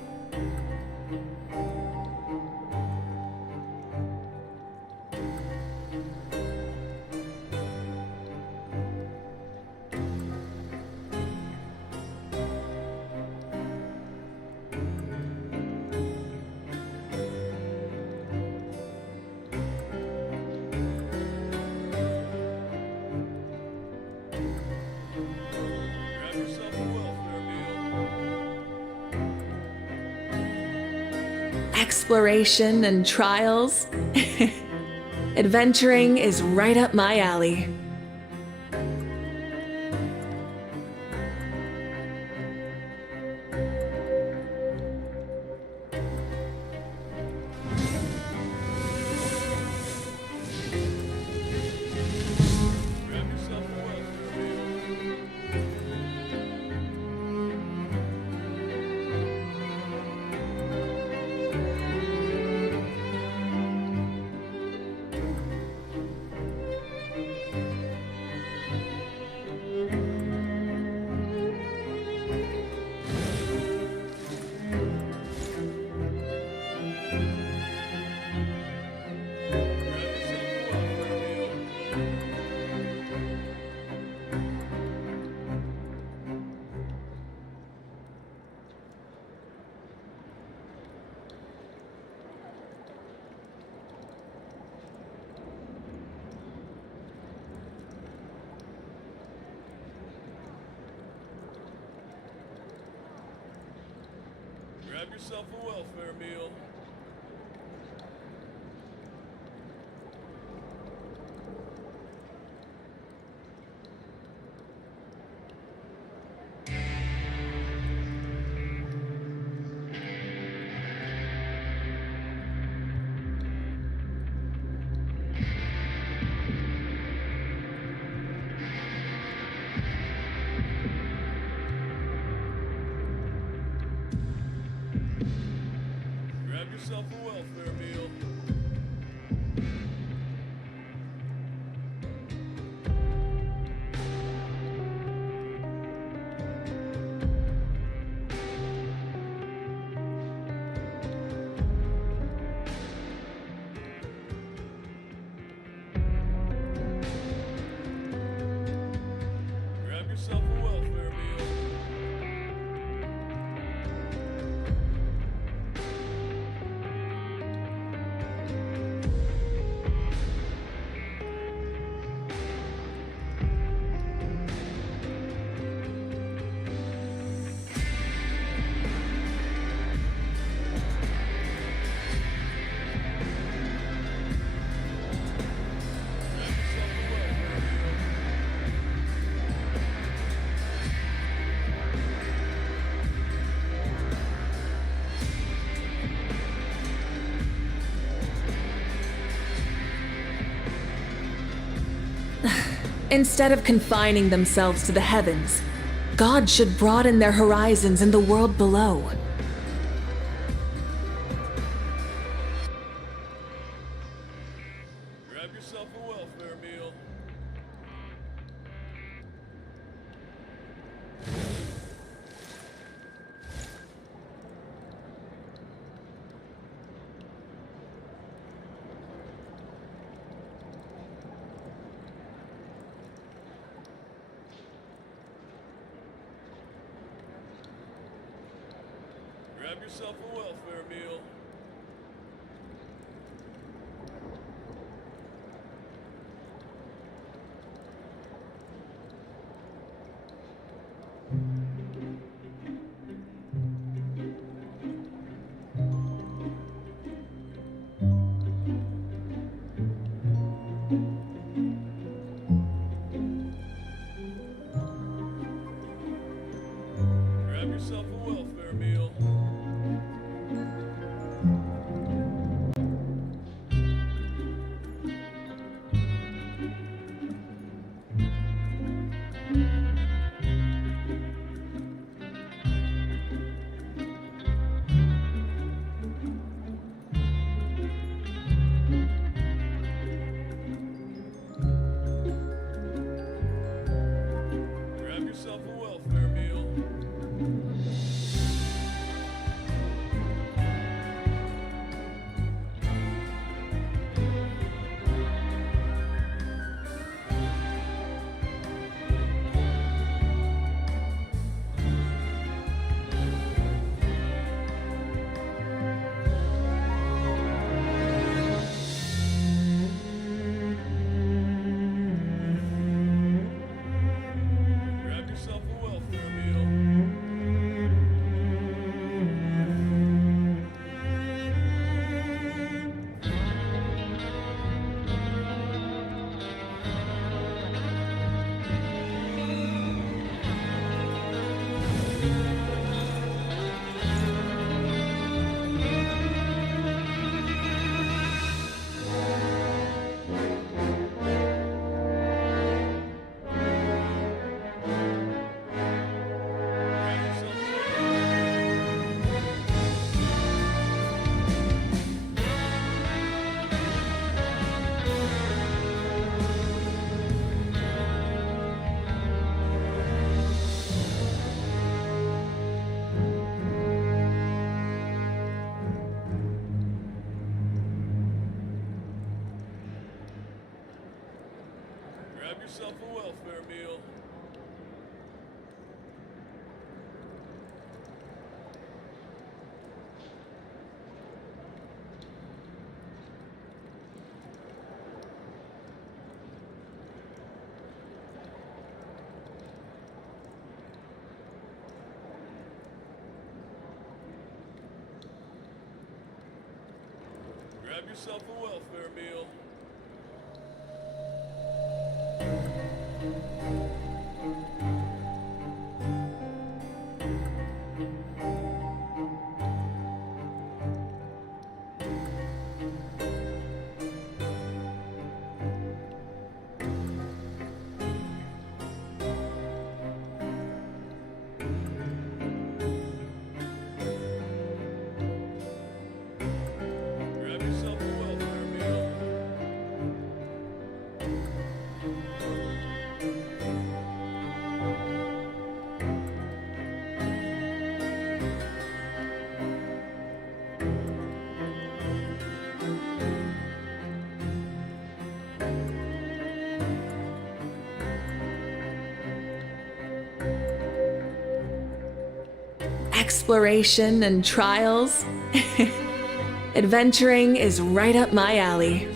Grab yourself a welfare meal. Exploration and trials. Adventuring is right up my alley. Grab yourself a welfare meal. Grab yourself a welfare meal. Grab yourself a welfare meal. Grab yourself a welfare meal. Grab yourself a welfare meal. Grab yourself a welfare meal. Instead of confining themselves to the heavens, God should broaden their horizons in the world below. Grab yourself a welfare meal. Grab yourself a welfare meal. Grab yourself a welfare meal. yourself a welfare meal. Grab yourself a welfare meal. Grab yourself a welfare meal. Exploration and trials. Adventuring is right up my alley.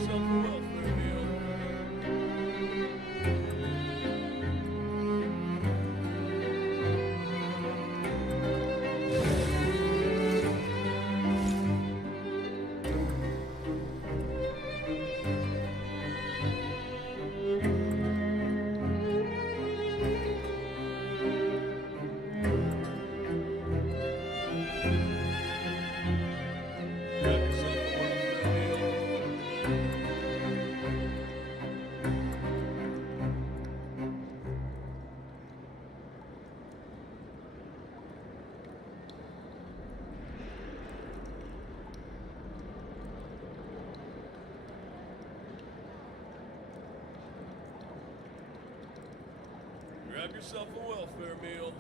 Yourself a welfare meal.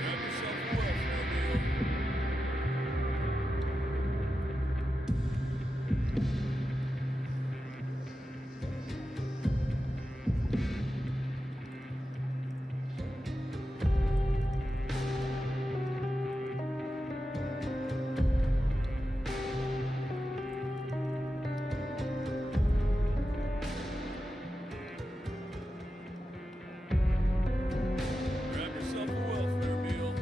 Grab yourself a welfare meal. Grab yourself a welfare meal. Grab yourself a welfare meal. Grab yourself a welfare meal.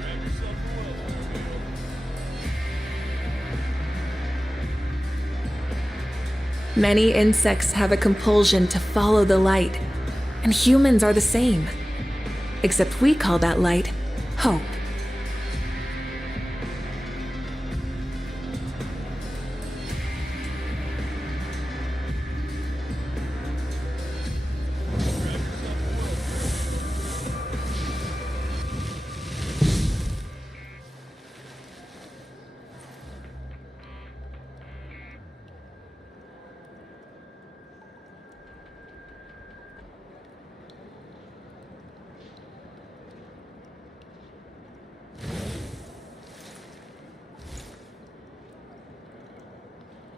Grab yourself a welfare meal. Many insects have a compulsion to follow the light, and humans are the same. Except we call that light hope.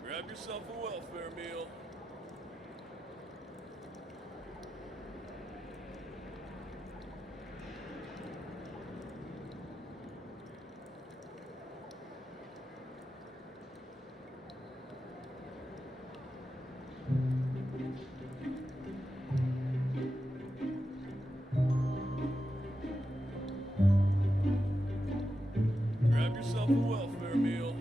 Grab yourself a welfare meal. Grab yourself a welfare meal.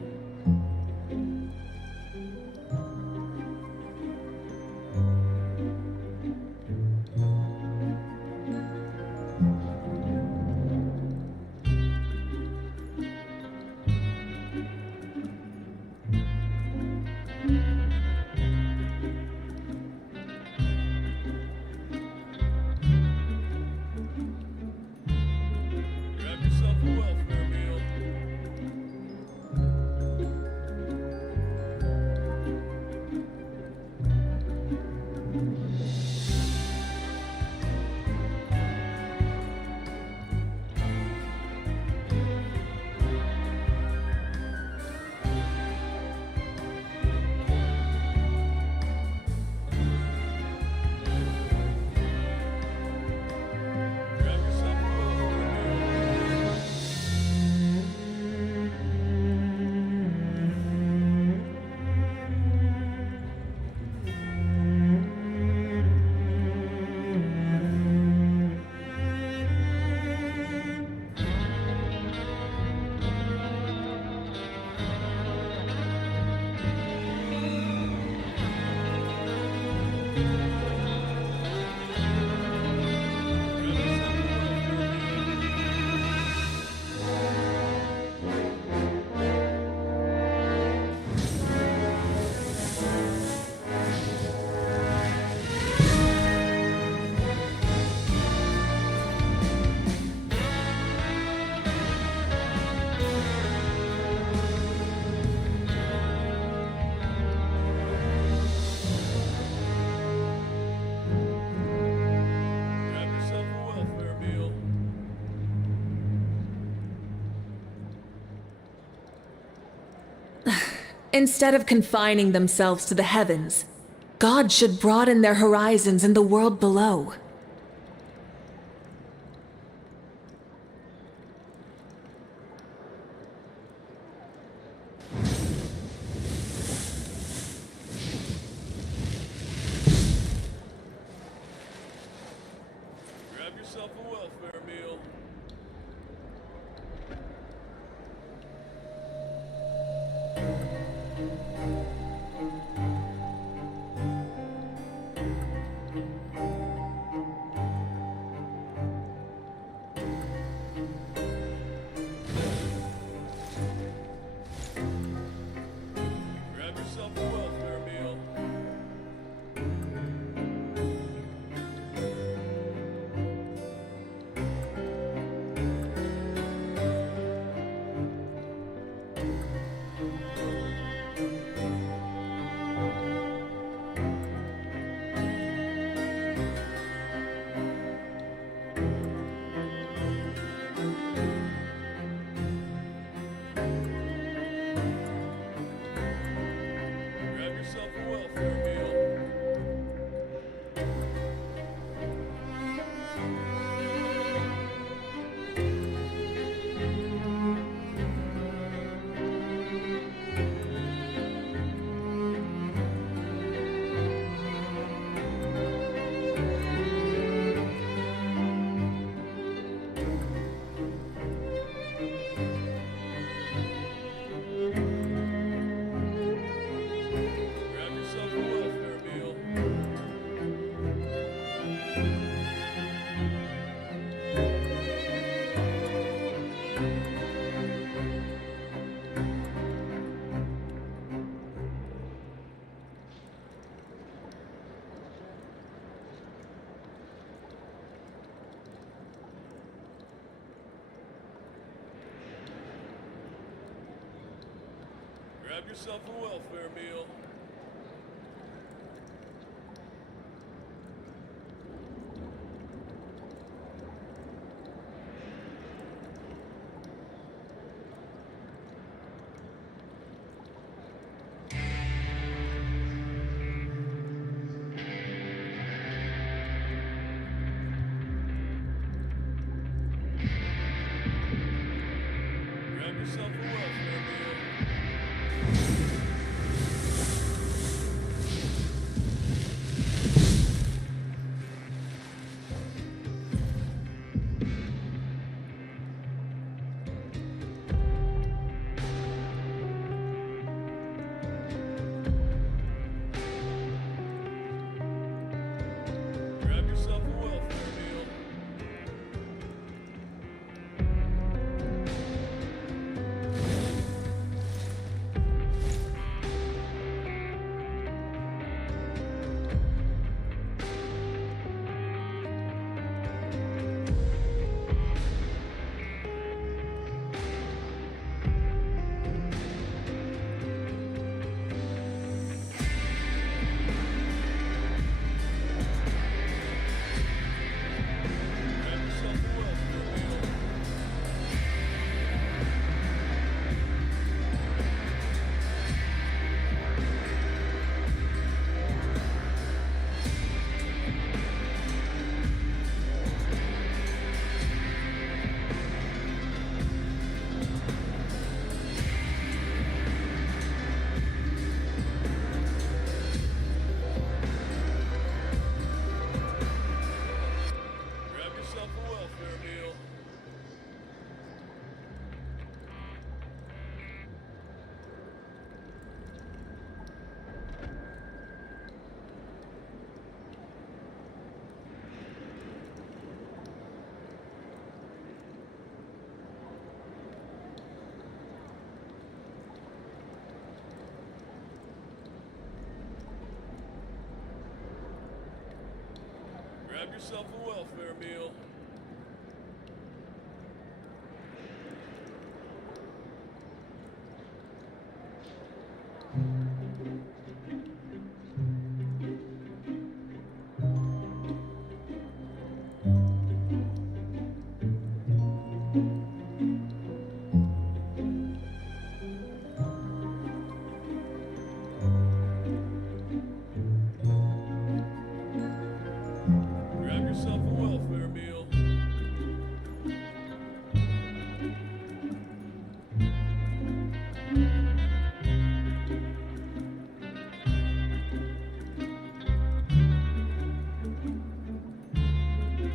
Instead of confining themselves to the heavens, God should broaden their horizons in the world below. Grab yourself a welfare meal. Grab yourself a welfare meal. Grab yourself a welfare meal. Grab yourself a welfare meal. Grab yourself a welfare meal. Grab yourself a welfare meal. Grab yourself a welfare meal. Grab yourself a welfare meal. Grab yourself a welfare meal. Grab yourself a welfare meal.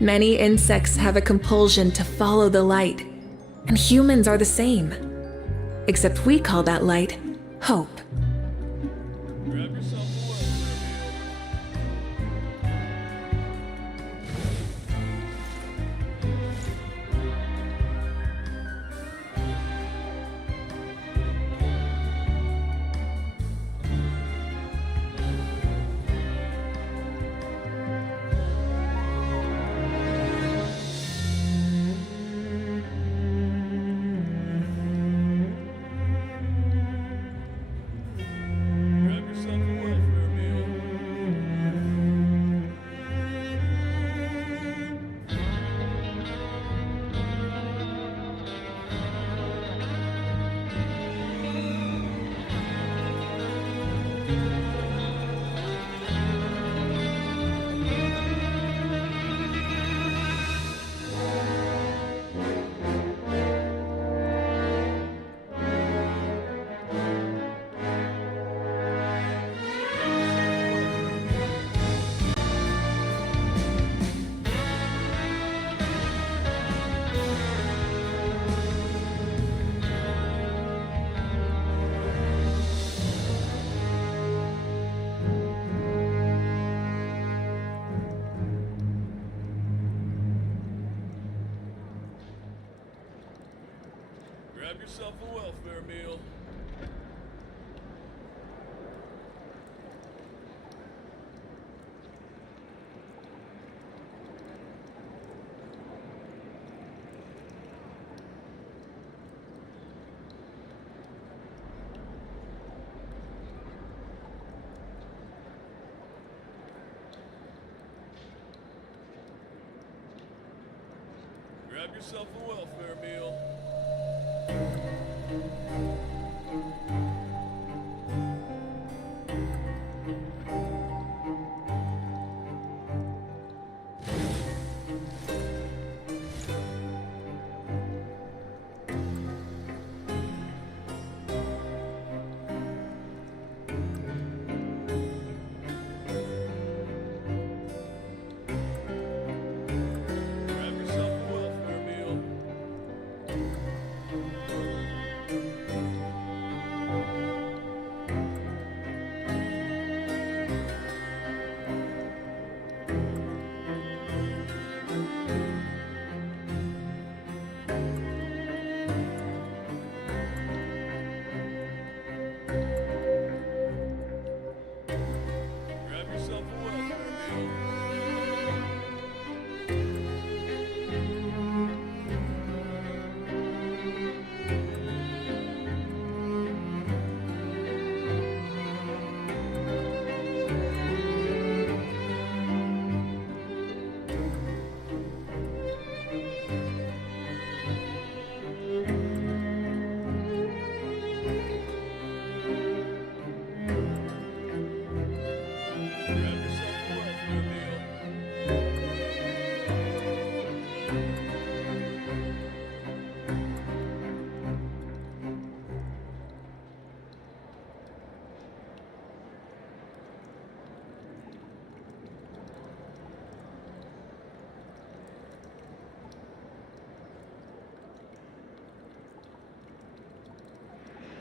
Many insects have a compulsion to follow the light, and humans are the same. Except we call that light hope. Grab yourself a welfare meal. Grab yourself a welfare meal. Grab yourself a welfare meal. Grab yourself a welfare meal. Grab yourself a welfare meal. Grab yourself a welfare meal. Grab yourself a welfare meal.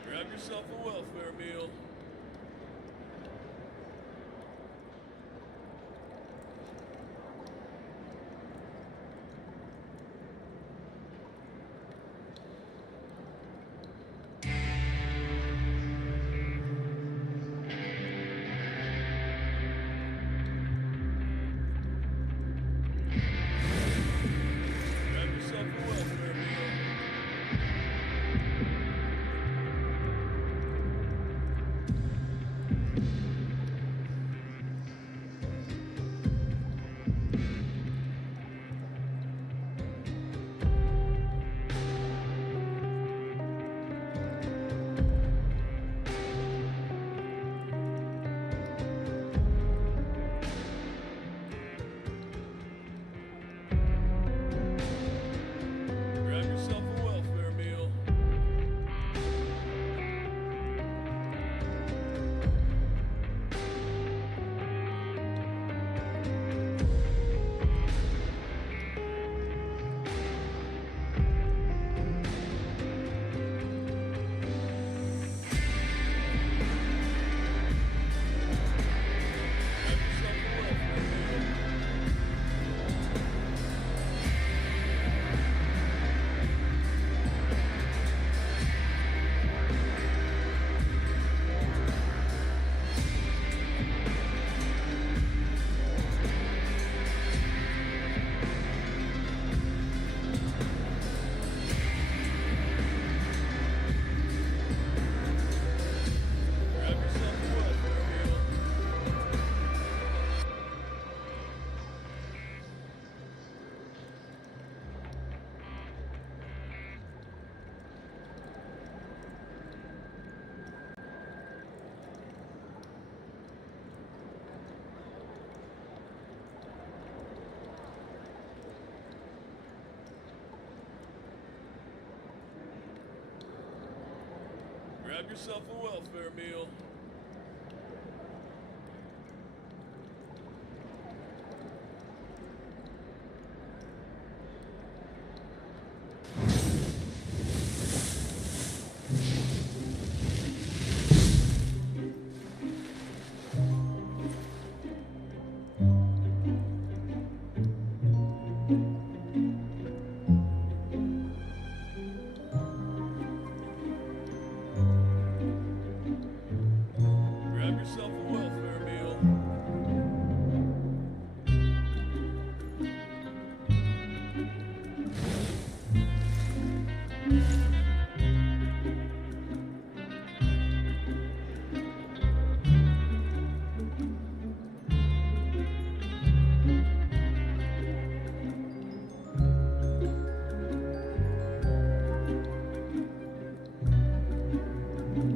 Grab yourself a welfare meal. Grab yourself a welfare meal. Grab yourself a welfare meal. Grab yourself a welfare meal.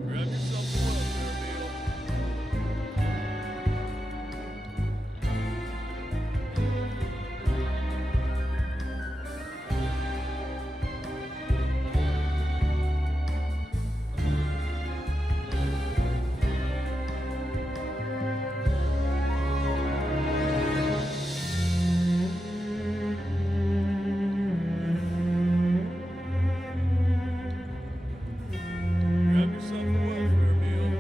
Grab yourself a welfare meal. Grab yourself a welfare meal.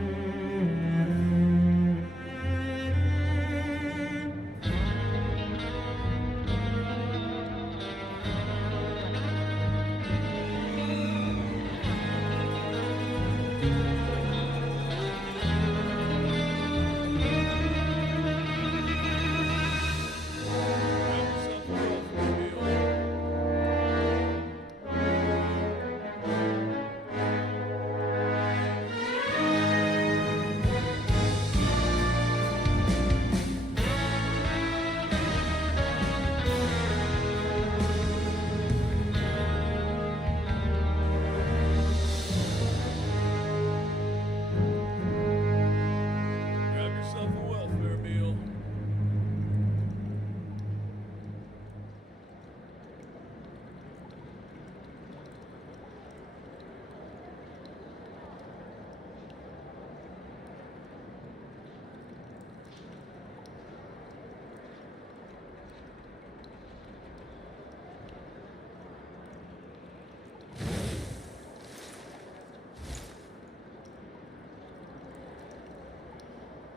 Grab yourself a welfare meal.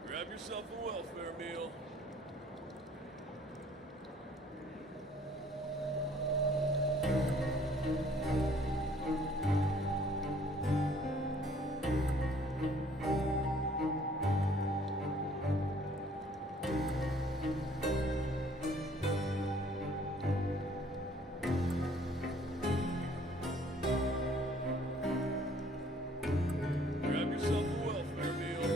Grab yourself a welfare meal. Grab yourself a welfare meal.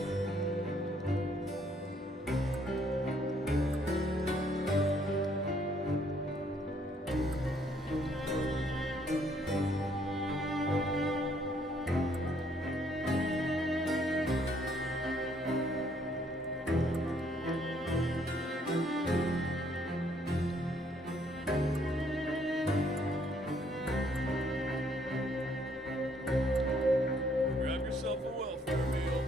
Grab yourself a welfare meal.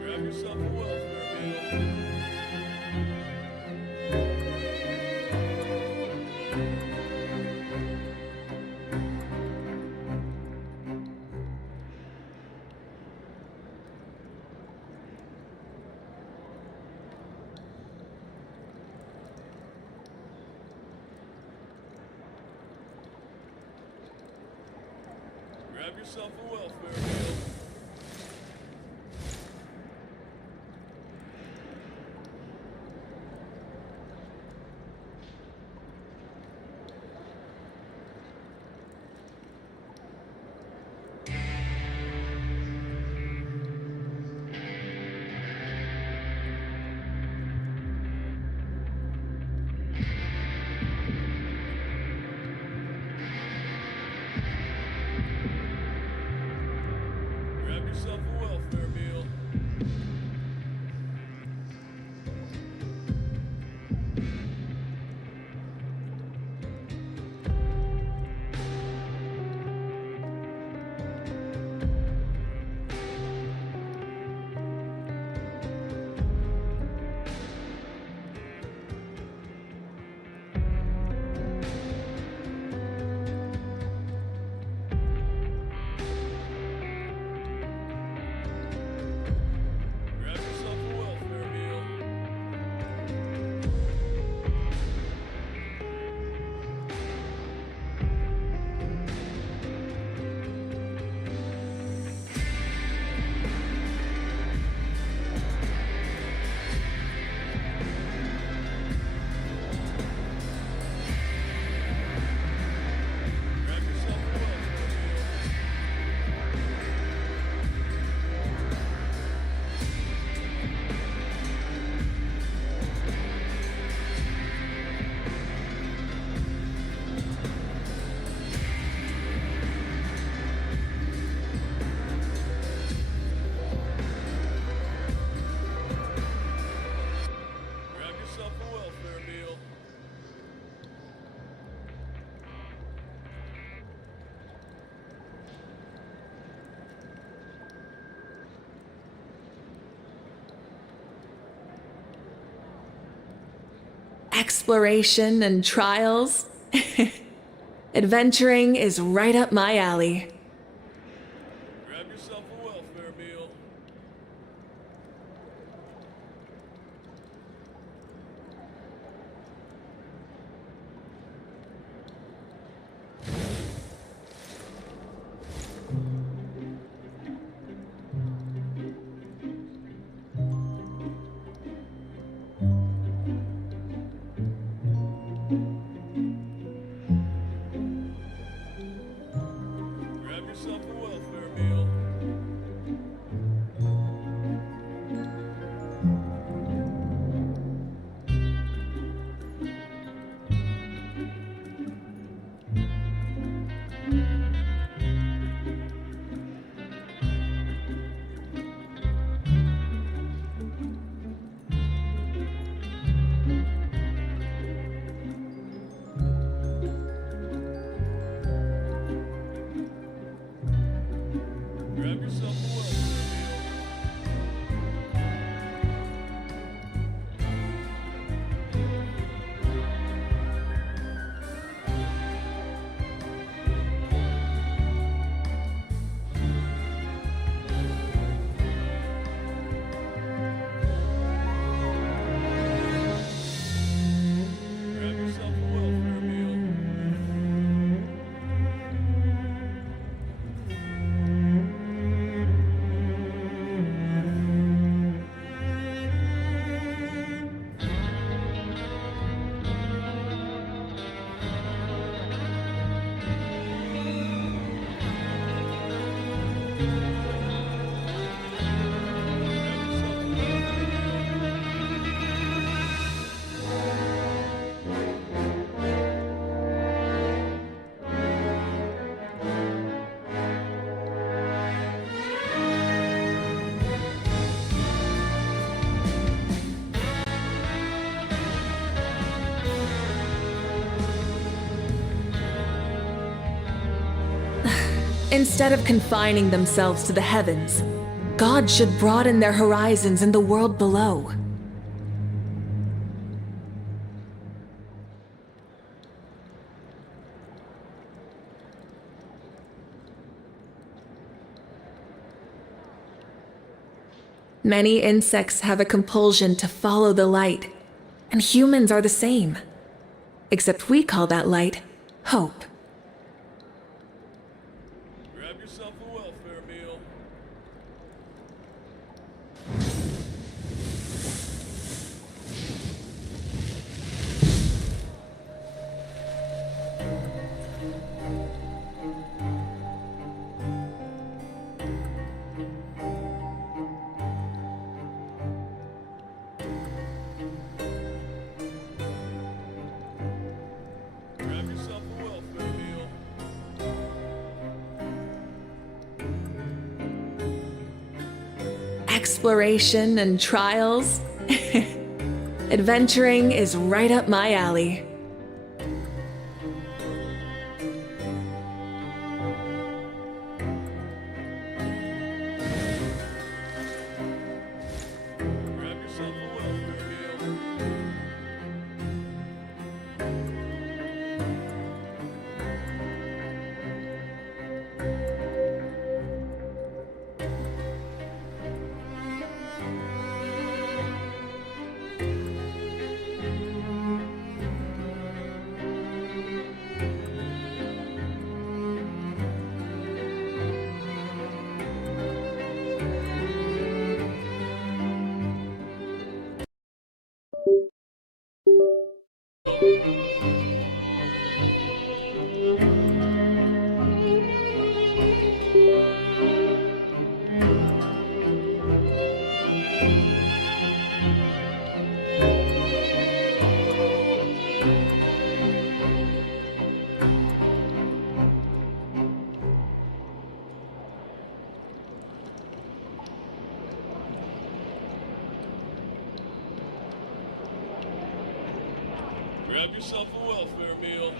Grab yourself a welfare meal. Grab yourself a welfare meal. Grab yourself a welfare meal. Exploration and trials. Adventuring is right up my alley. Grab yourself a welfare meal. Grab yourself a welfare meal. Grab yourself a welfare meal. Grab yourself a welfare meal. Instead of confining themselves to the heavens, God should broaden their horizons in the world below. Many insects have a compulsion to follow the light, and humans are the same. Except we call that light hope. Grab yourself a welfare meal. Grab yourself a welfare meal. Exploration and trials. Adventuring is right up my alley. Grab yourself a welfare meal. Grab yourself a welfare meal.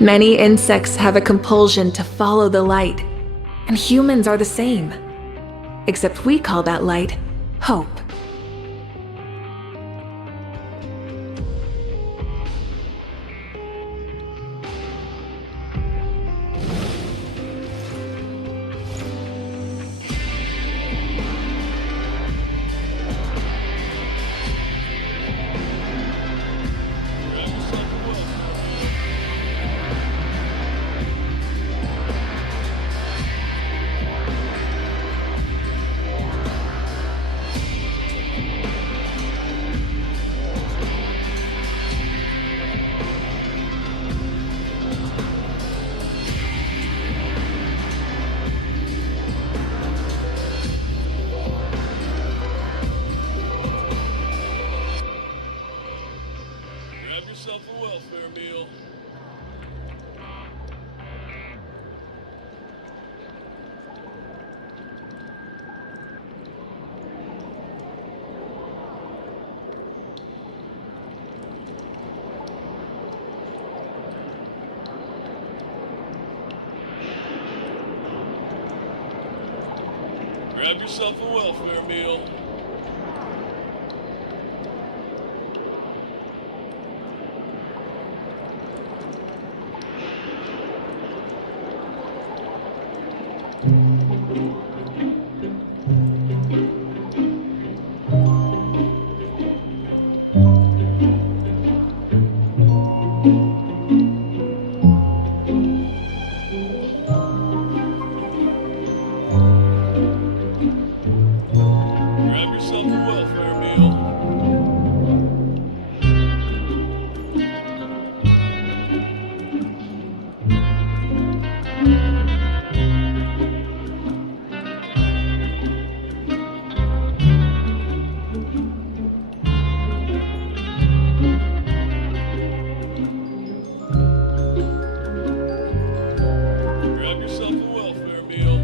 Many insects have a compulsion to follow the light, and humans are the same. Except we call that light hope. Grab yourself a welfare meal. Grab yourself a welfare meal. Grab yourself a welfare meal. Grab yourself a welfare meal.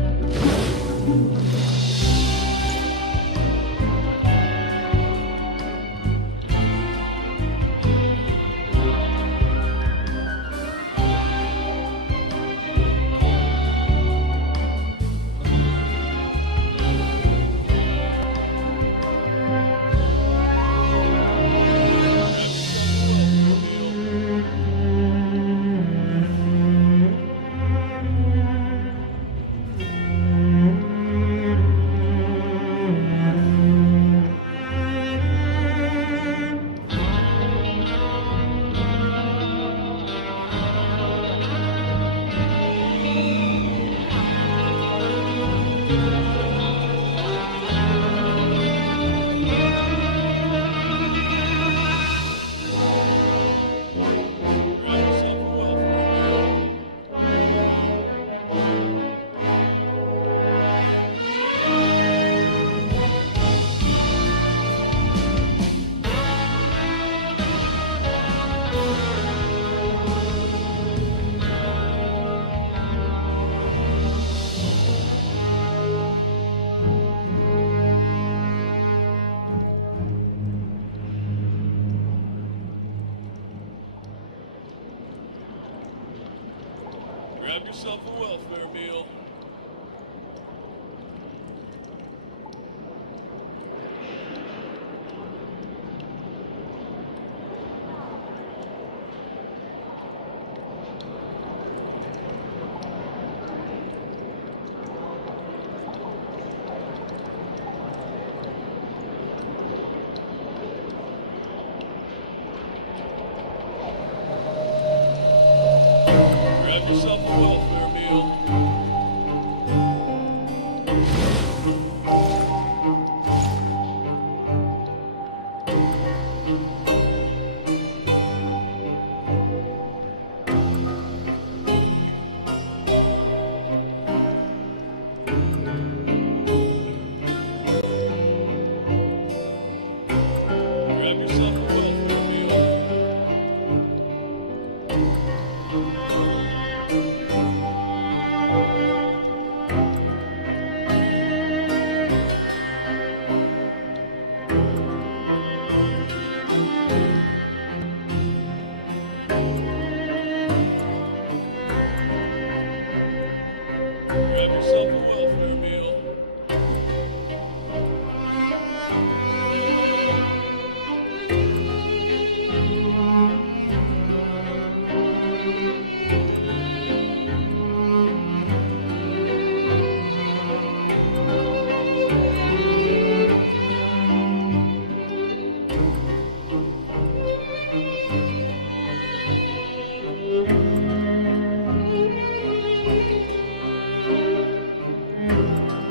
Grab yourself a welfare meal. Grab yourself a welfare meal. Grab yourself a welfare meal.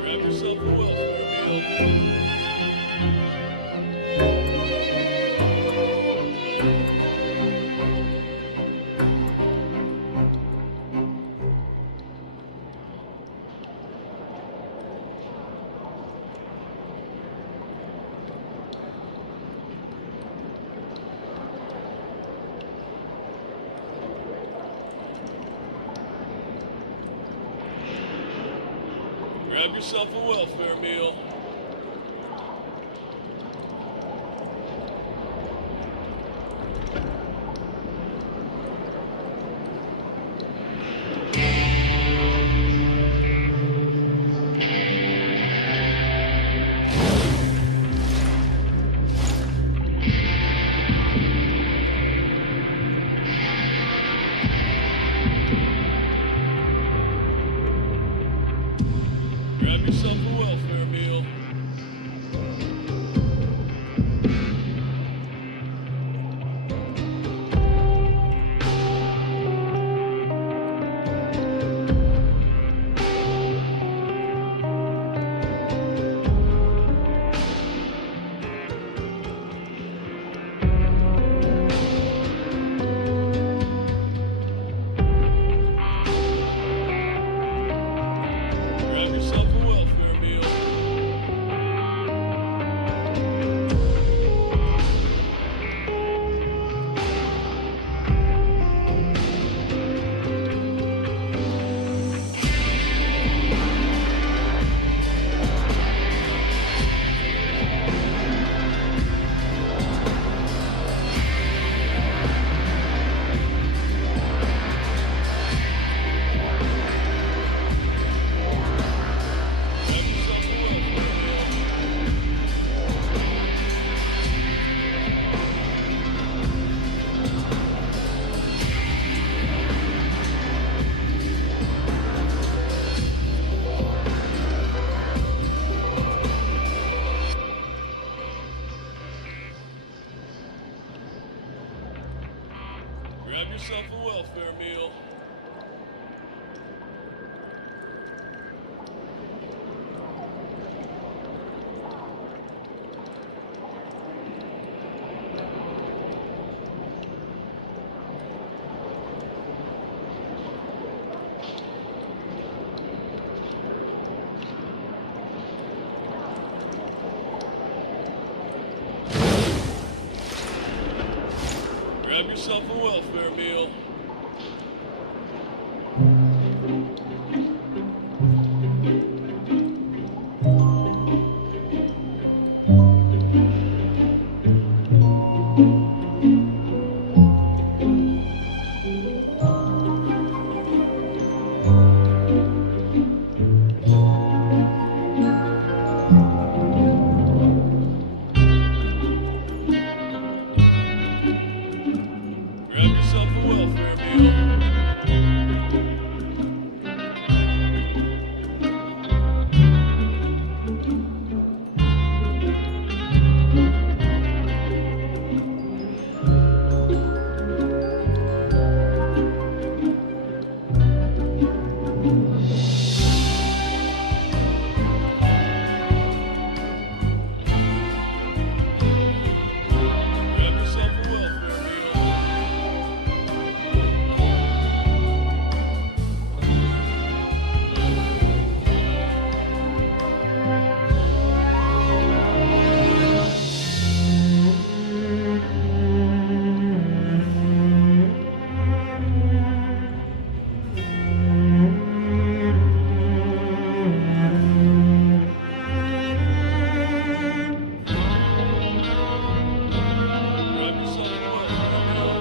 Grab yourself a welfare meal. Grab yourself a welfare meal. Grab yourself a welfare meal. Grab yourself a welfare meal. Grab yourself a welfare meal. Grab yourself a welfare meal. Grab yourself a welfare meal. Grab yourself a welfare meal. Grab yourself a welfare meal. Grab yourself a welfare meal.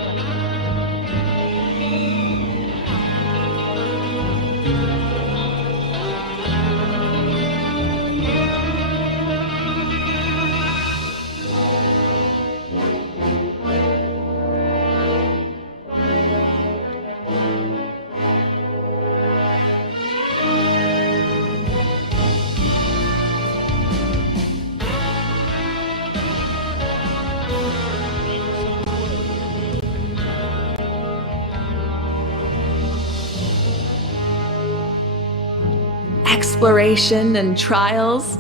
exploration and trials.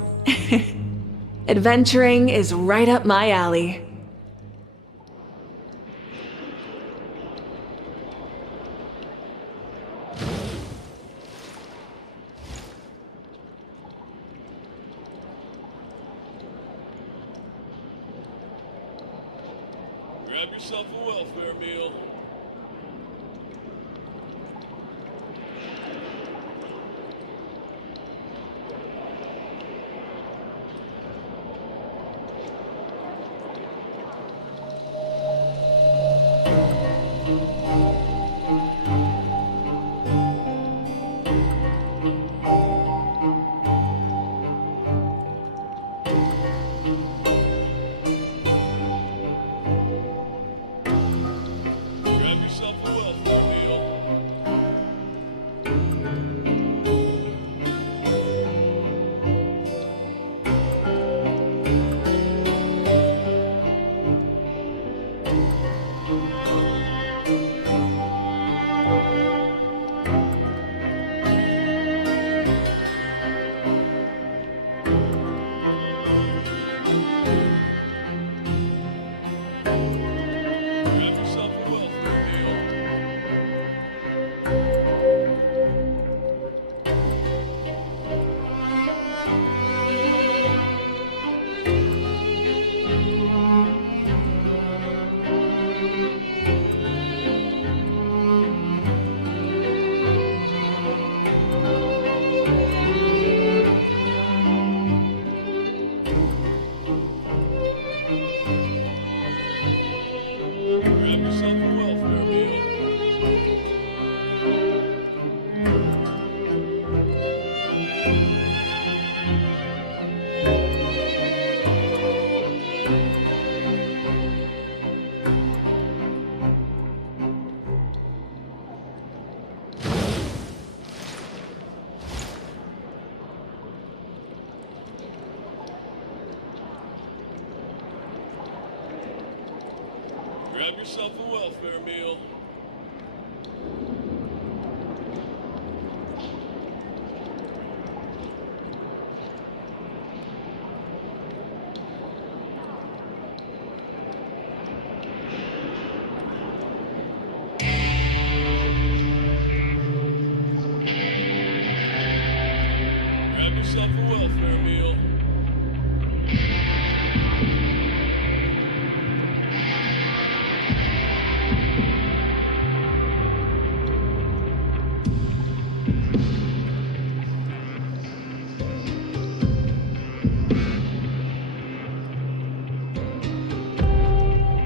Adventuring is right up my alley. Grab yourself a welfare meal. Grab yourself a welfare meal. Grab yourself a welfare meal. Grab yourself a welfare meal. Grab yourself a welfare meal. Grab yourself a welfare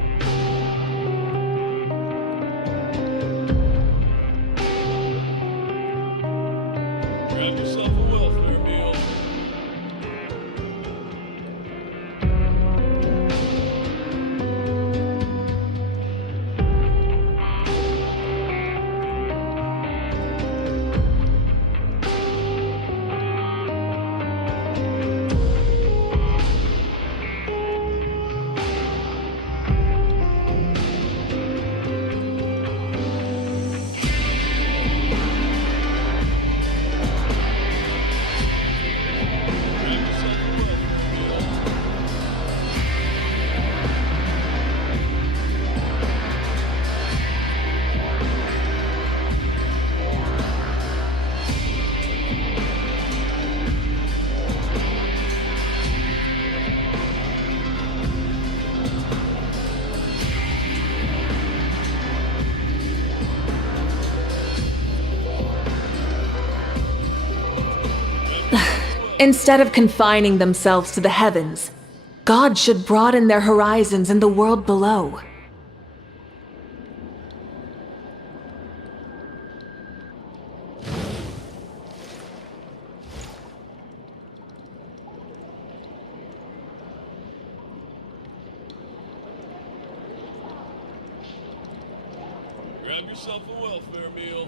meal. Grab yourself a welfare meal. Grab yourself a welfare meal. Instead of confining themselves to the heavens, God should broaden their horizons in the world below. Grab yourself a welfare meal.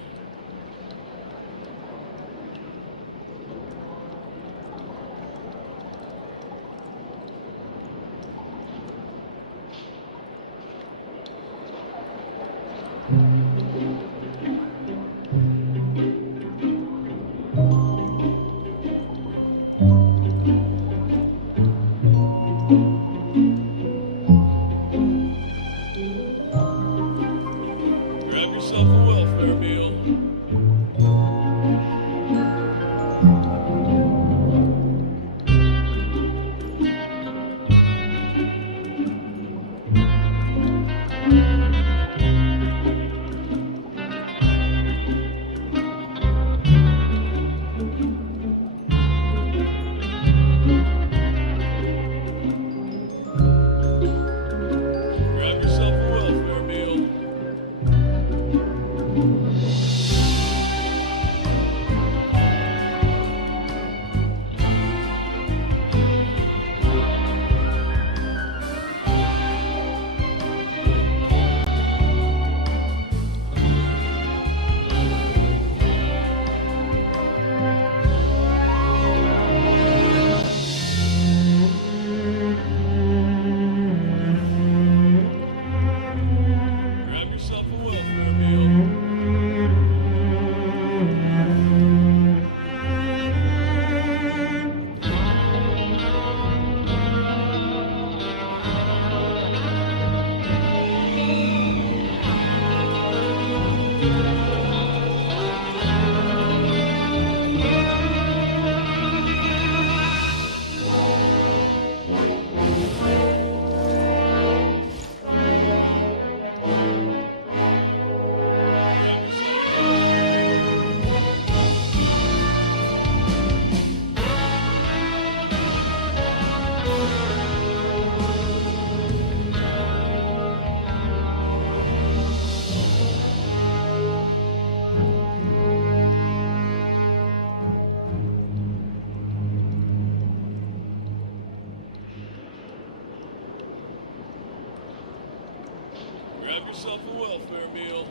yourself a welfare meal.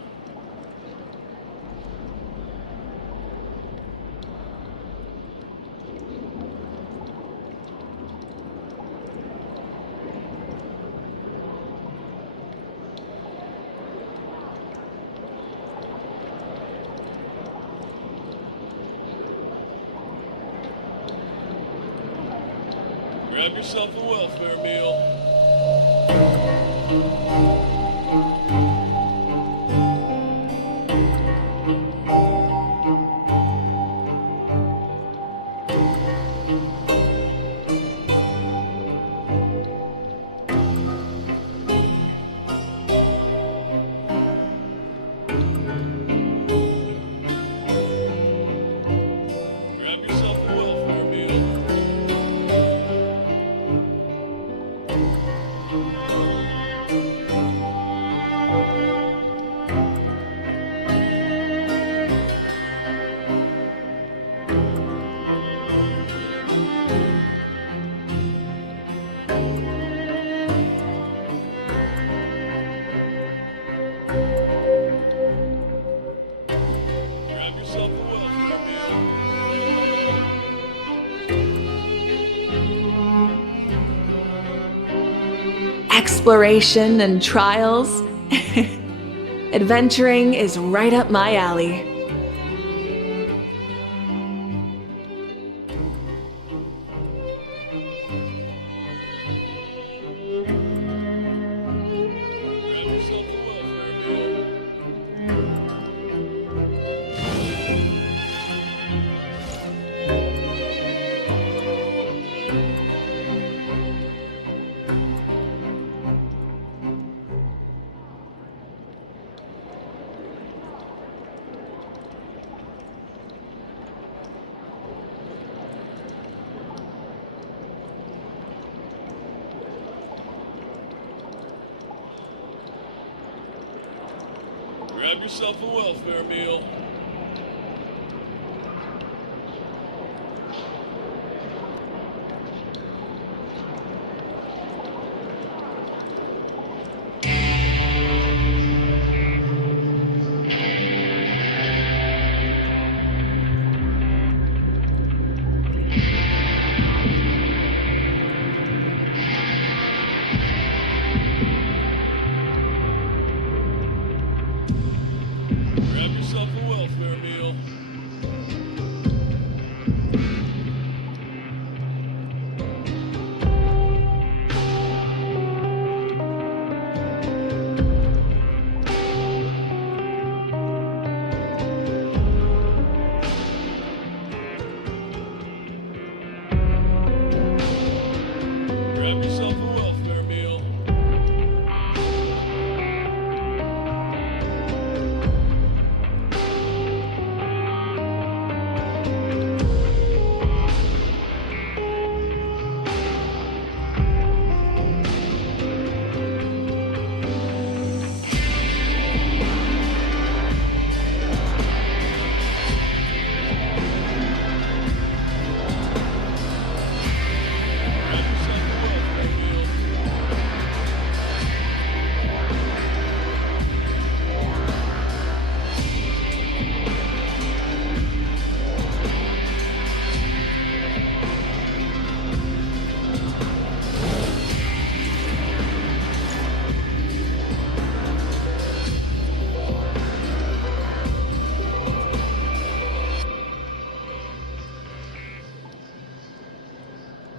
Grab yourself a welfare meal. Grab yourself a welfare meal. Grab yourself a welfare meal. Exploration and trials. Adventuring is right up my alley. Grab yourself a welfare meal. Grab yourself a welfare meal. Grab yourself a welfare meal. Grab yourself a welfare meal. Grab yourself a welfare meal.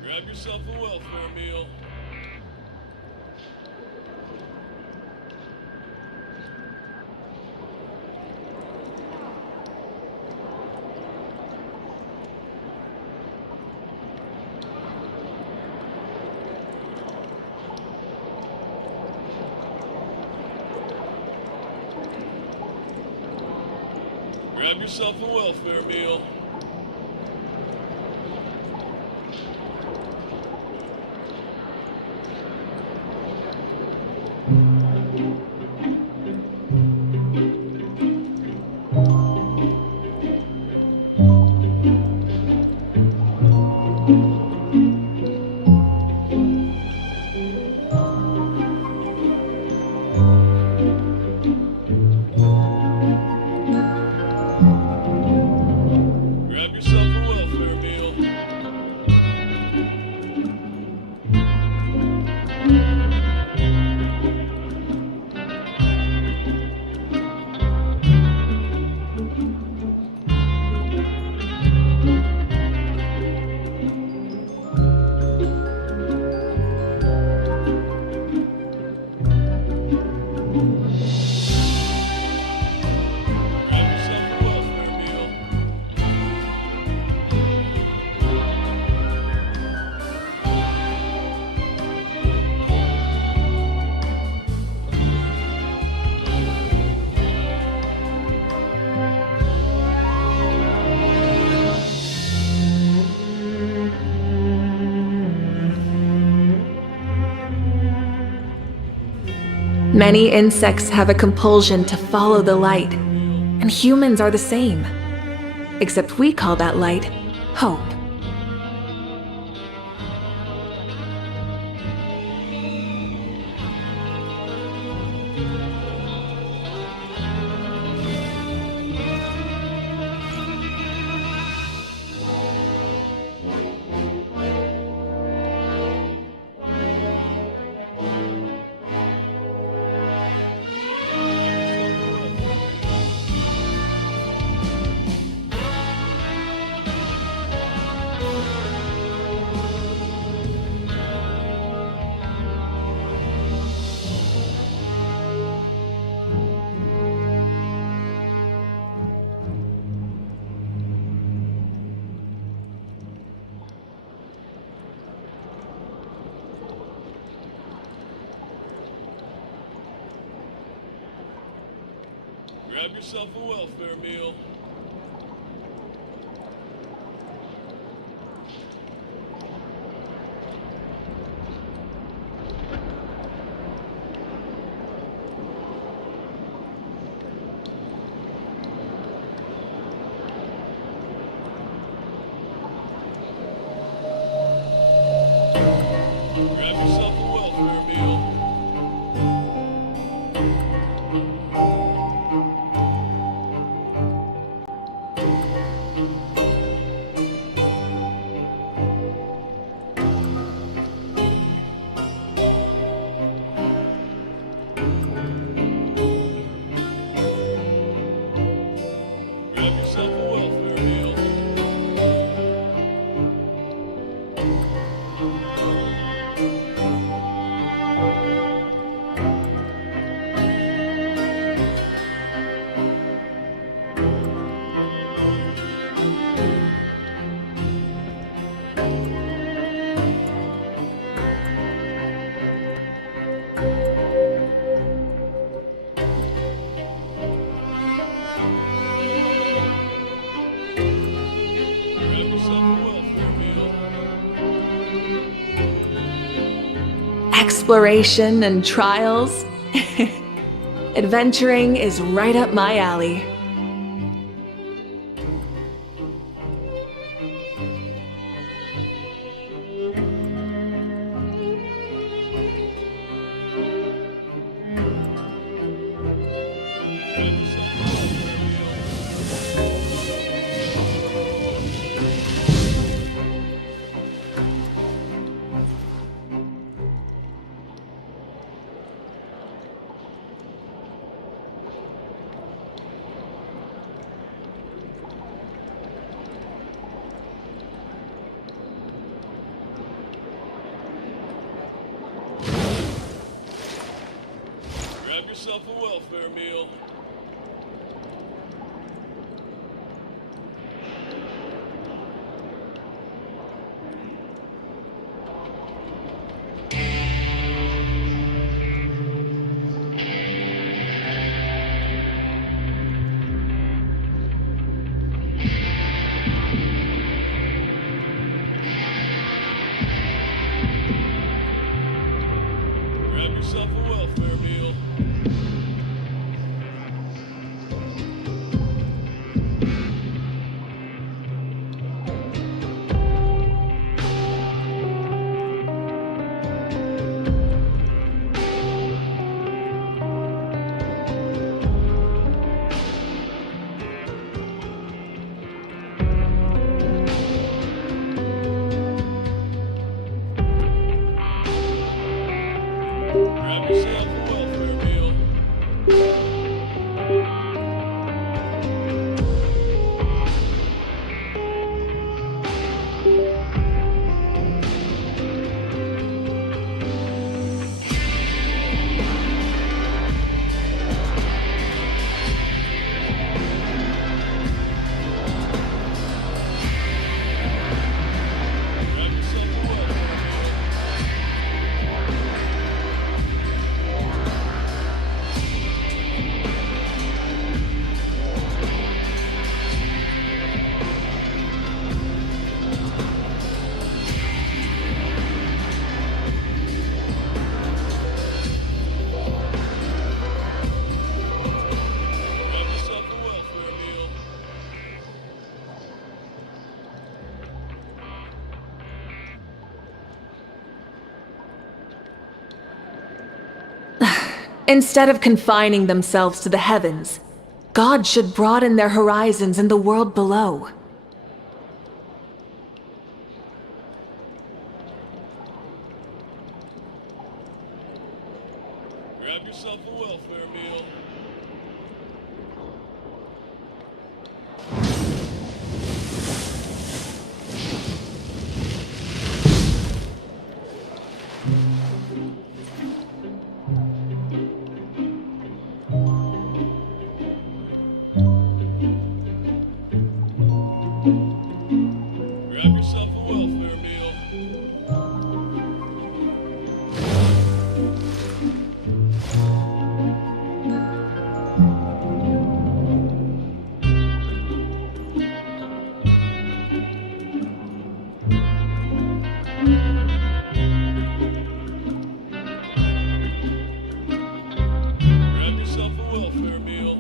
Grab yourself a welfare meal. Grab yourself a welfare meal. Many insects have a compulsion to follow the light, and humans are the same. Except we call that light hope. Grab yourself a welfare meal. Grab yourself a welfare meal. Grab yourself a welfare meal. Grab yourself a welfare meal. Exploration and trials. Adventuring is right up my alley. Grab yourself a welfare meal. Grab yourself a welfare meal. Grab yourself a welfare meal. Instead of confining themselves to the heavens, God should broaden their horizons in the world below. Grab yourself a welfare meal. Grab yourself a welfare meal. Grab yourself a welfare meal.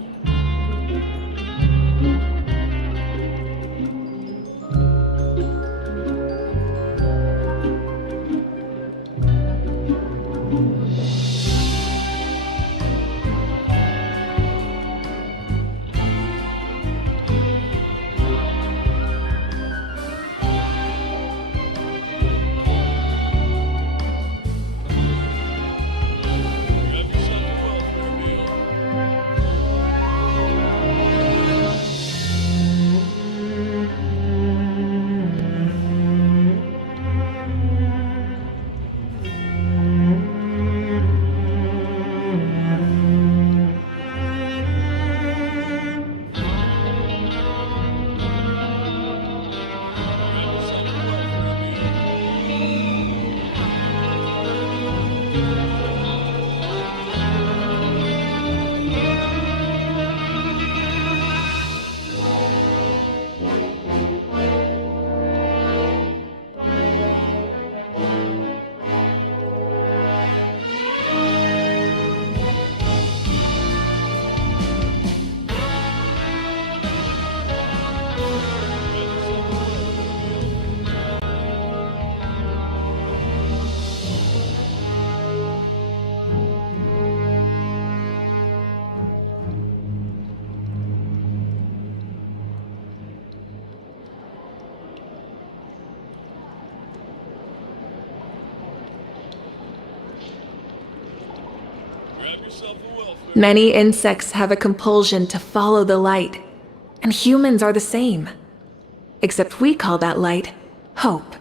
Grab yourself a welfare meal. Grab yourself a welfare meal. Grab yourself a welfare. Many insects have a compulsion to follow the light, and humans are the same. Except we call that light hope.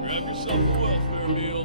Grab yourself a welfare meal.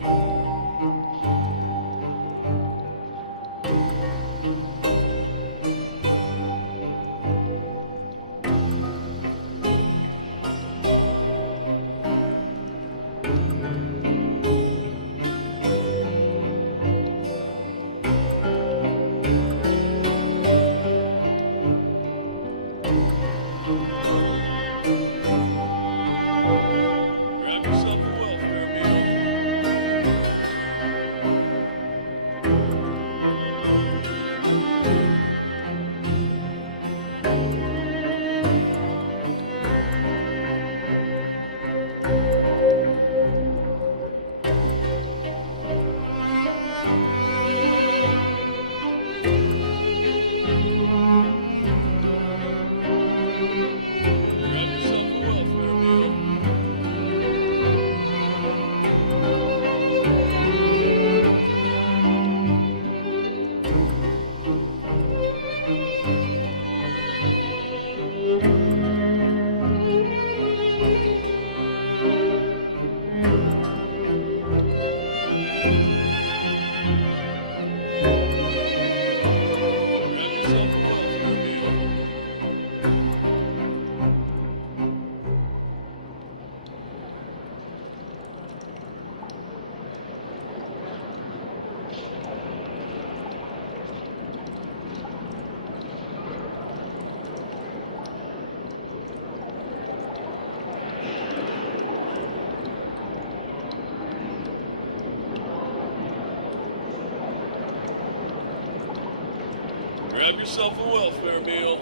yourself a welfare meal.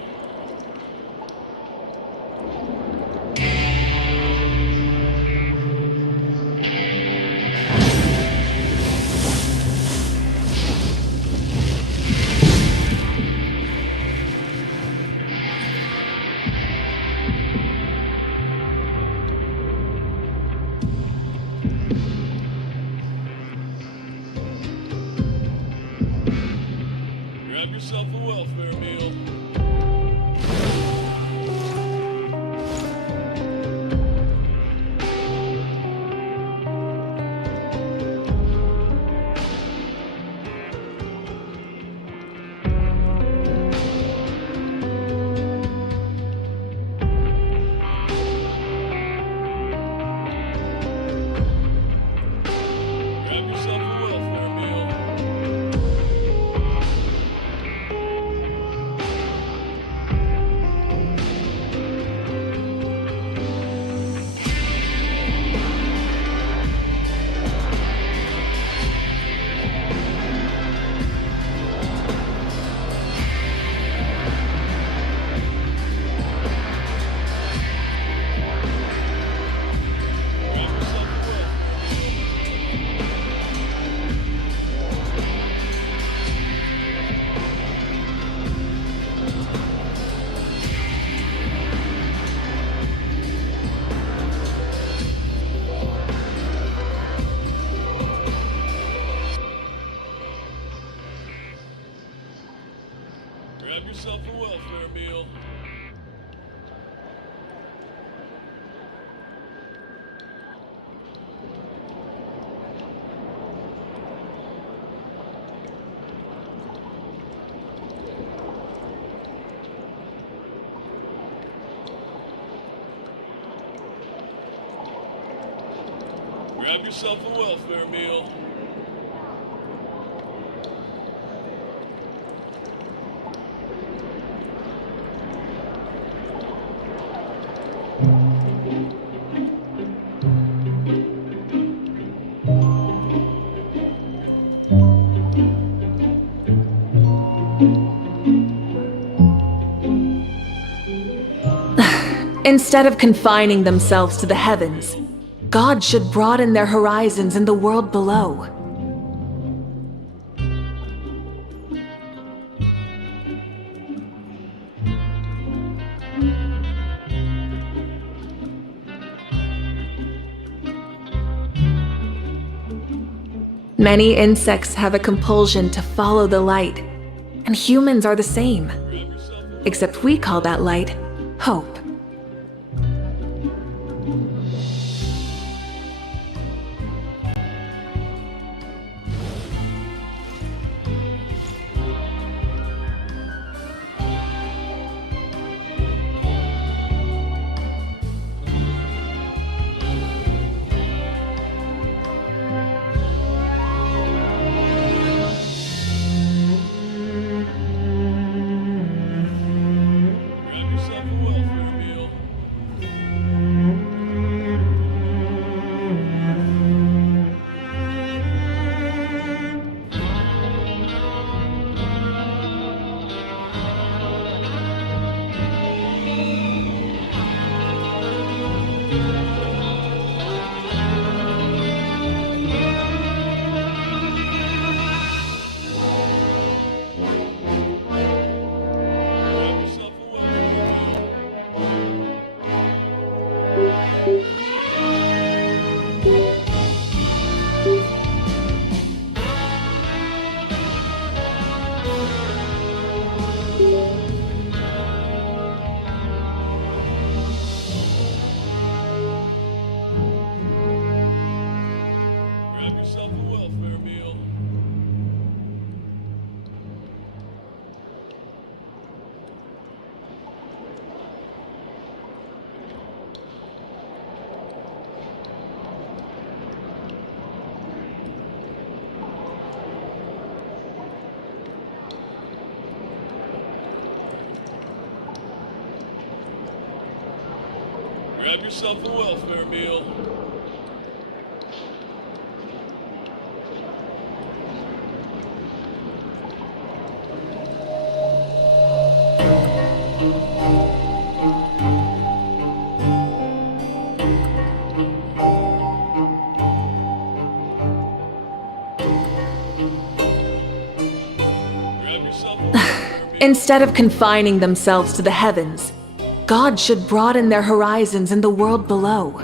Grab yourself a welfare meal. Grab yourself a welfare meal. Grab yourself a welfare meal. Grab yourself a welfare meal. Grab yourself a welfare meal. Instead of confining themselves to the heavens, God should broaden their horizons in the world below. Many insects have a compulsion to follow the light, and humans are the same. Except we call that light hope. Grab yourself a welfare meal. Grab yourself a welfare meal. Grab yourself a welfare meal. Grab yourself a welfare meal. Instead of confining themselves to the heavens, God should broaden their horizons in the world below.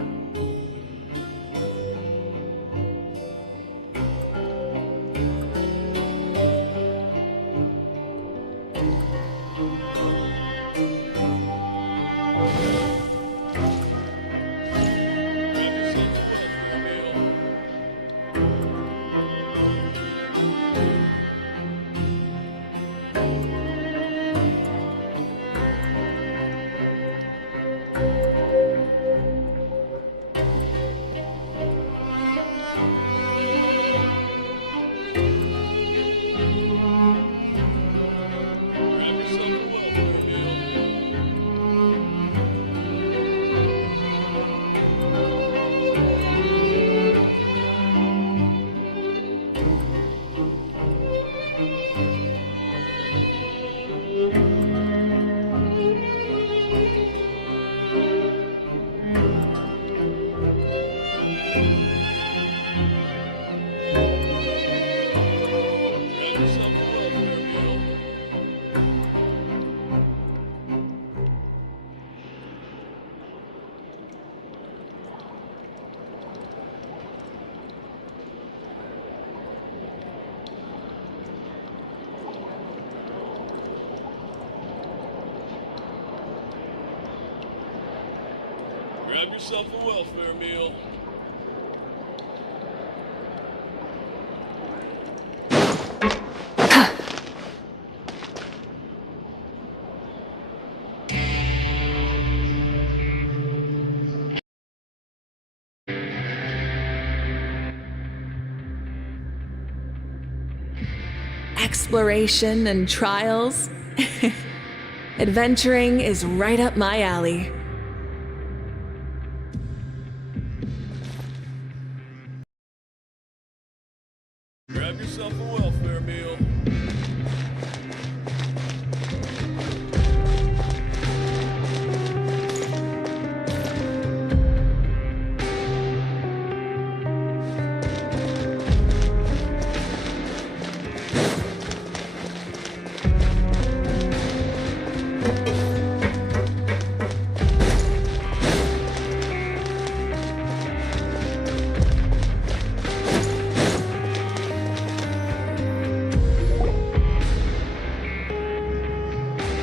Grab yourself a welfare meal. Exploration and trials. Adventuring is right up my alley. Grab yourself a welfare meal.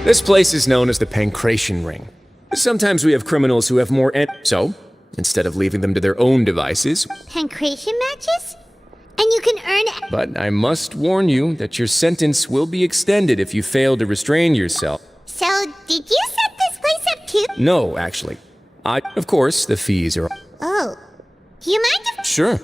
This place is known as the Pancration Ring. Sometimes we have criminals who have more so, instead of leaving them to their own devices... Pancration matches? And you can earn... But I must warn you that your sentence will be extended if you fail to restrain yourself. So, did you set this place up too? No, actually. Of course, the fees are... Oh. Do you mind if... Sure.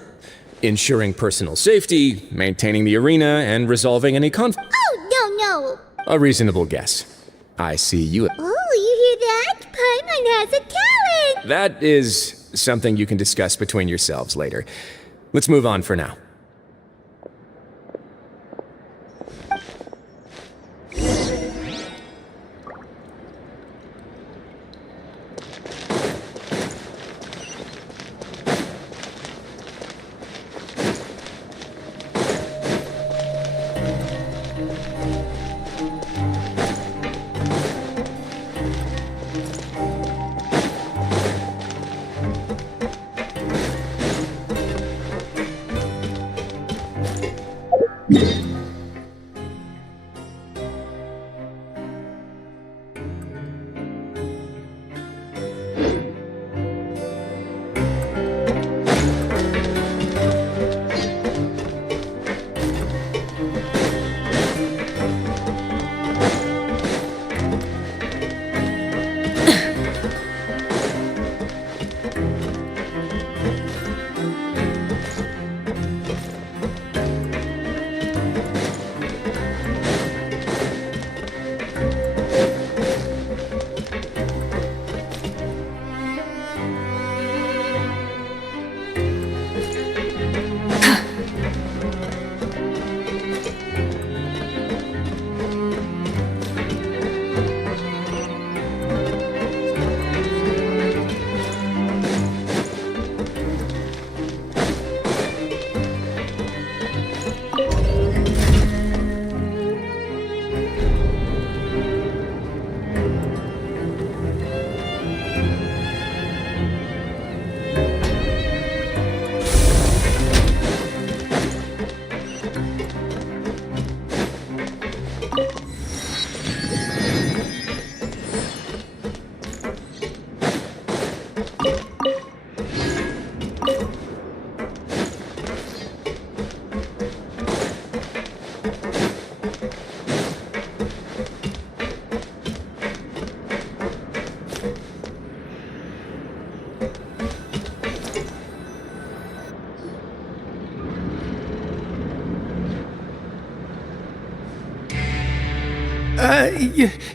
Ensuring personal safety, maintaining the arena, and resolving any conflict. Oh, no. A reasonable guess. I see you... Oh, you hear that? Paimon has a talent! That is something you can discuss between yourselves later. Let's move on for now.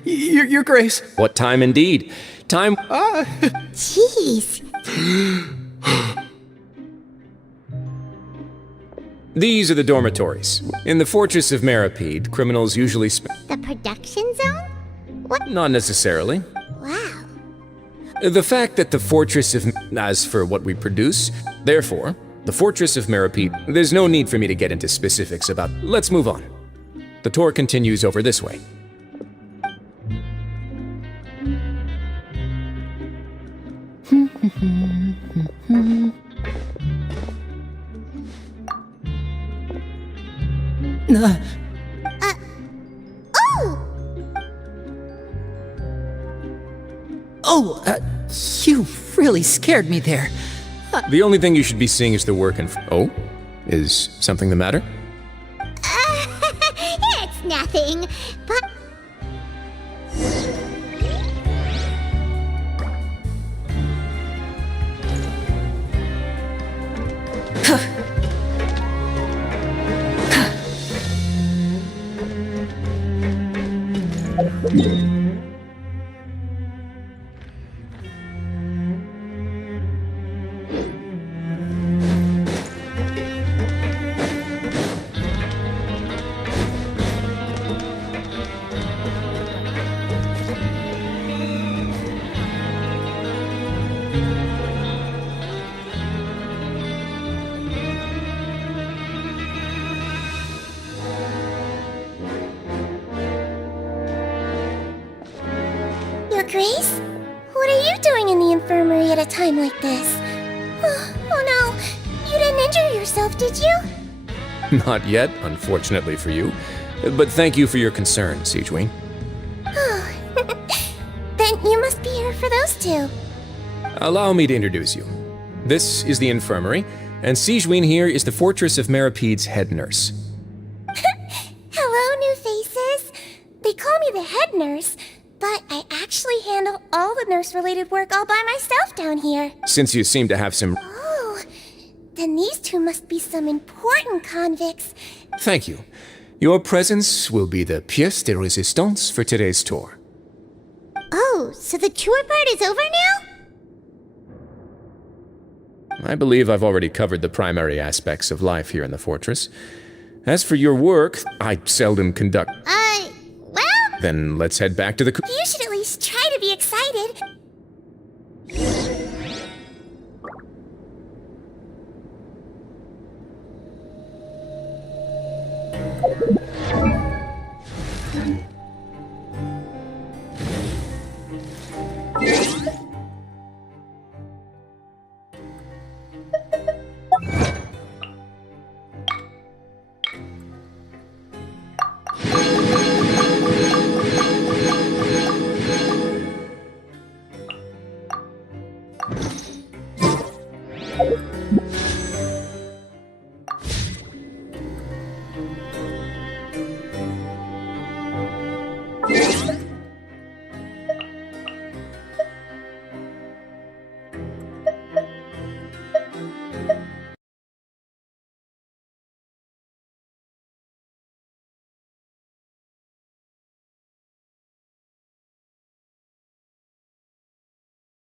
Your Grace. What time indeed? Time. Jeez. These are the dormitories. In the Fortress of Meripede, criminals usually The production zone? What? Not necessarily. Wow. The fact that the Fortress of... As for what we produce, therefore, the Fortress of Meripede, there's no need for me to get into specifics about... Let's move on. The tour continues over this way. You really scared me there. The only thing you should be seeing is the work in... Oh? Is something the matter? It's nothing, but... Your Grace? What are you doing in the infirmary at a time like this? Oh no, you didn't injure yourself, did you? Not yet, unfortunately for you. But thank you for your concern, Sigewin. Oh, then you must be here for those two. Allow me to introduce you. This is the infirmary, and Sigewin here is the Fortress of Meripede's head nurse. Hello, new faces. They call me the head nurse, but I actually handle all the nurse-related work all by myself down here. Since you seem to have some... Oh, then these two must be some important convicts. Thank you. Your presence will be the pièce de résistance for today's tour. Oh, so the tour part is over now? I believe I've already covered the primary aspects of life here in the fortress. As for your work, I seldom conduct... Well... Then let's head back to the... You should at least try to be excited.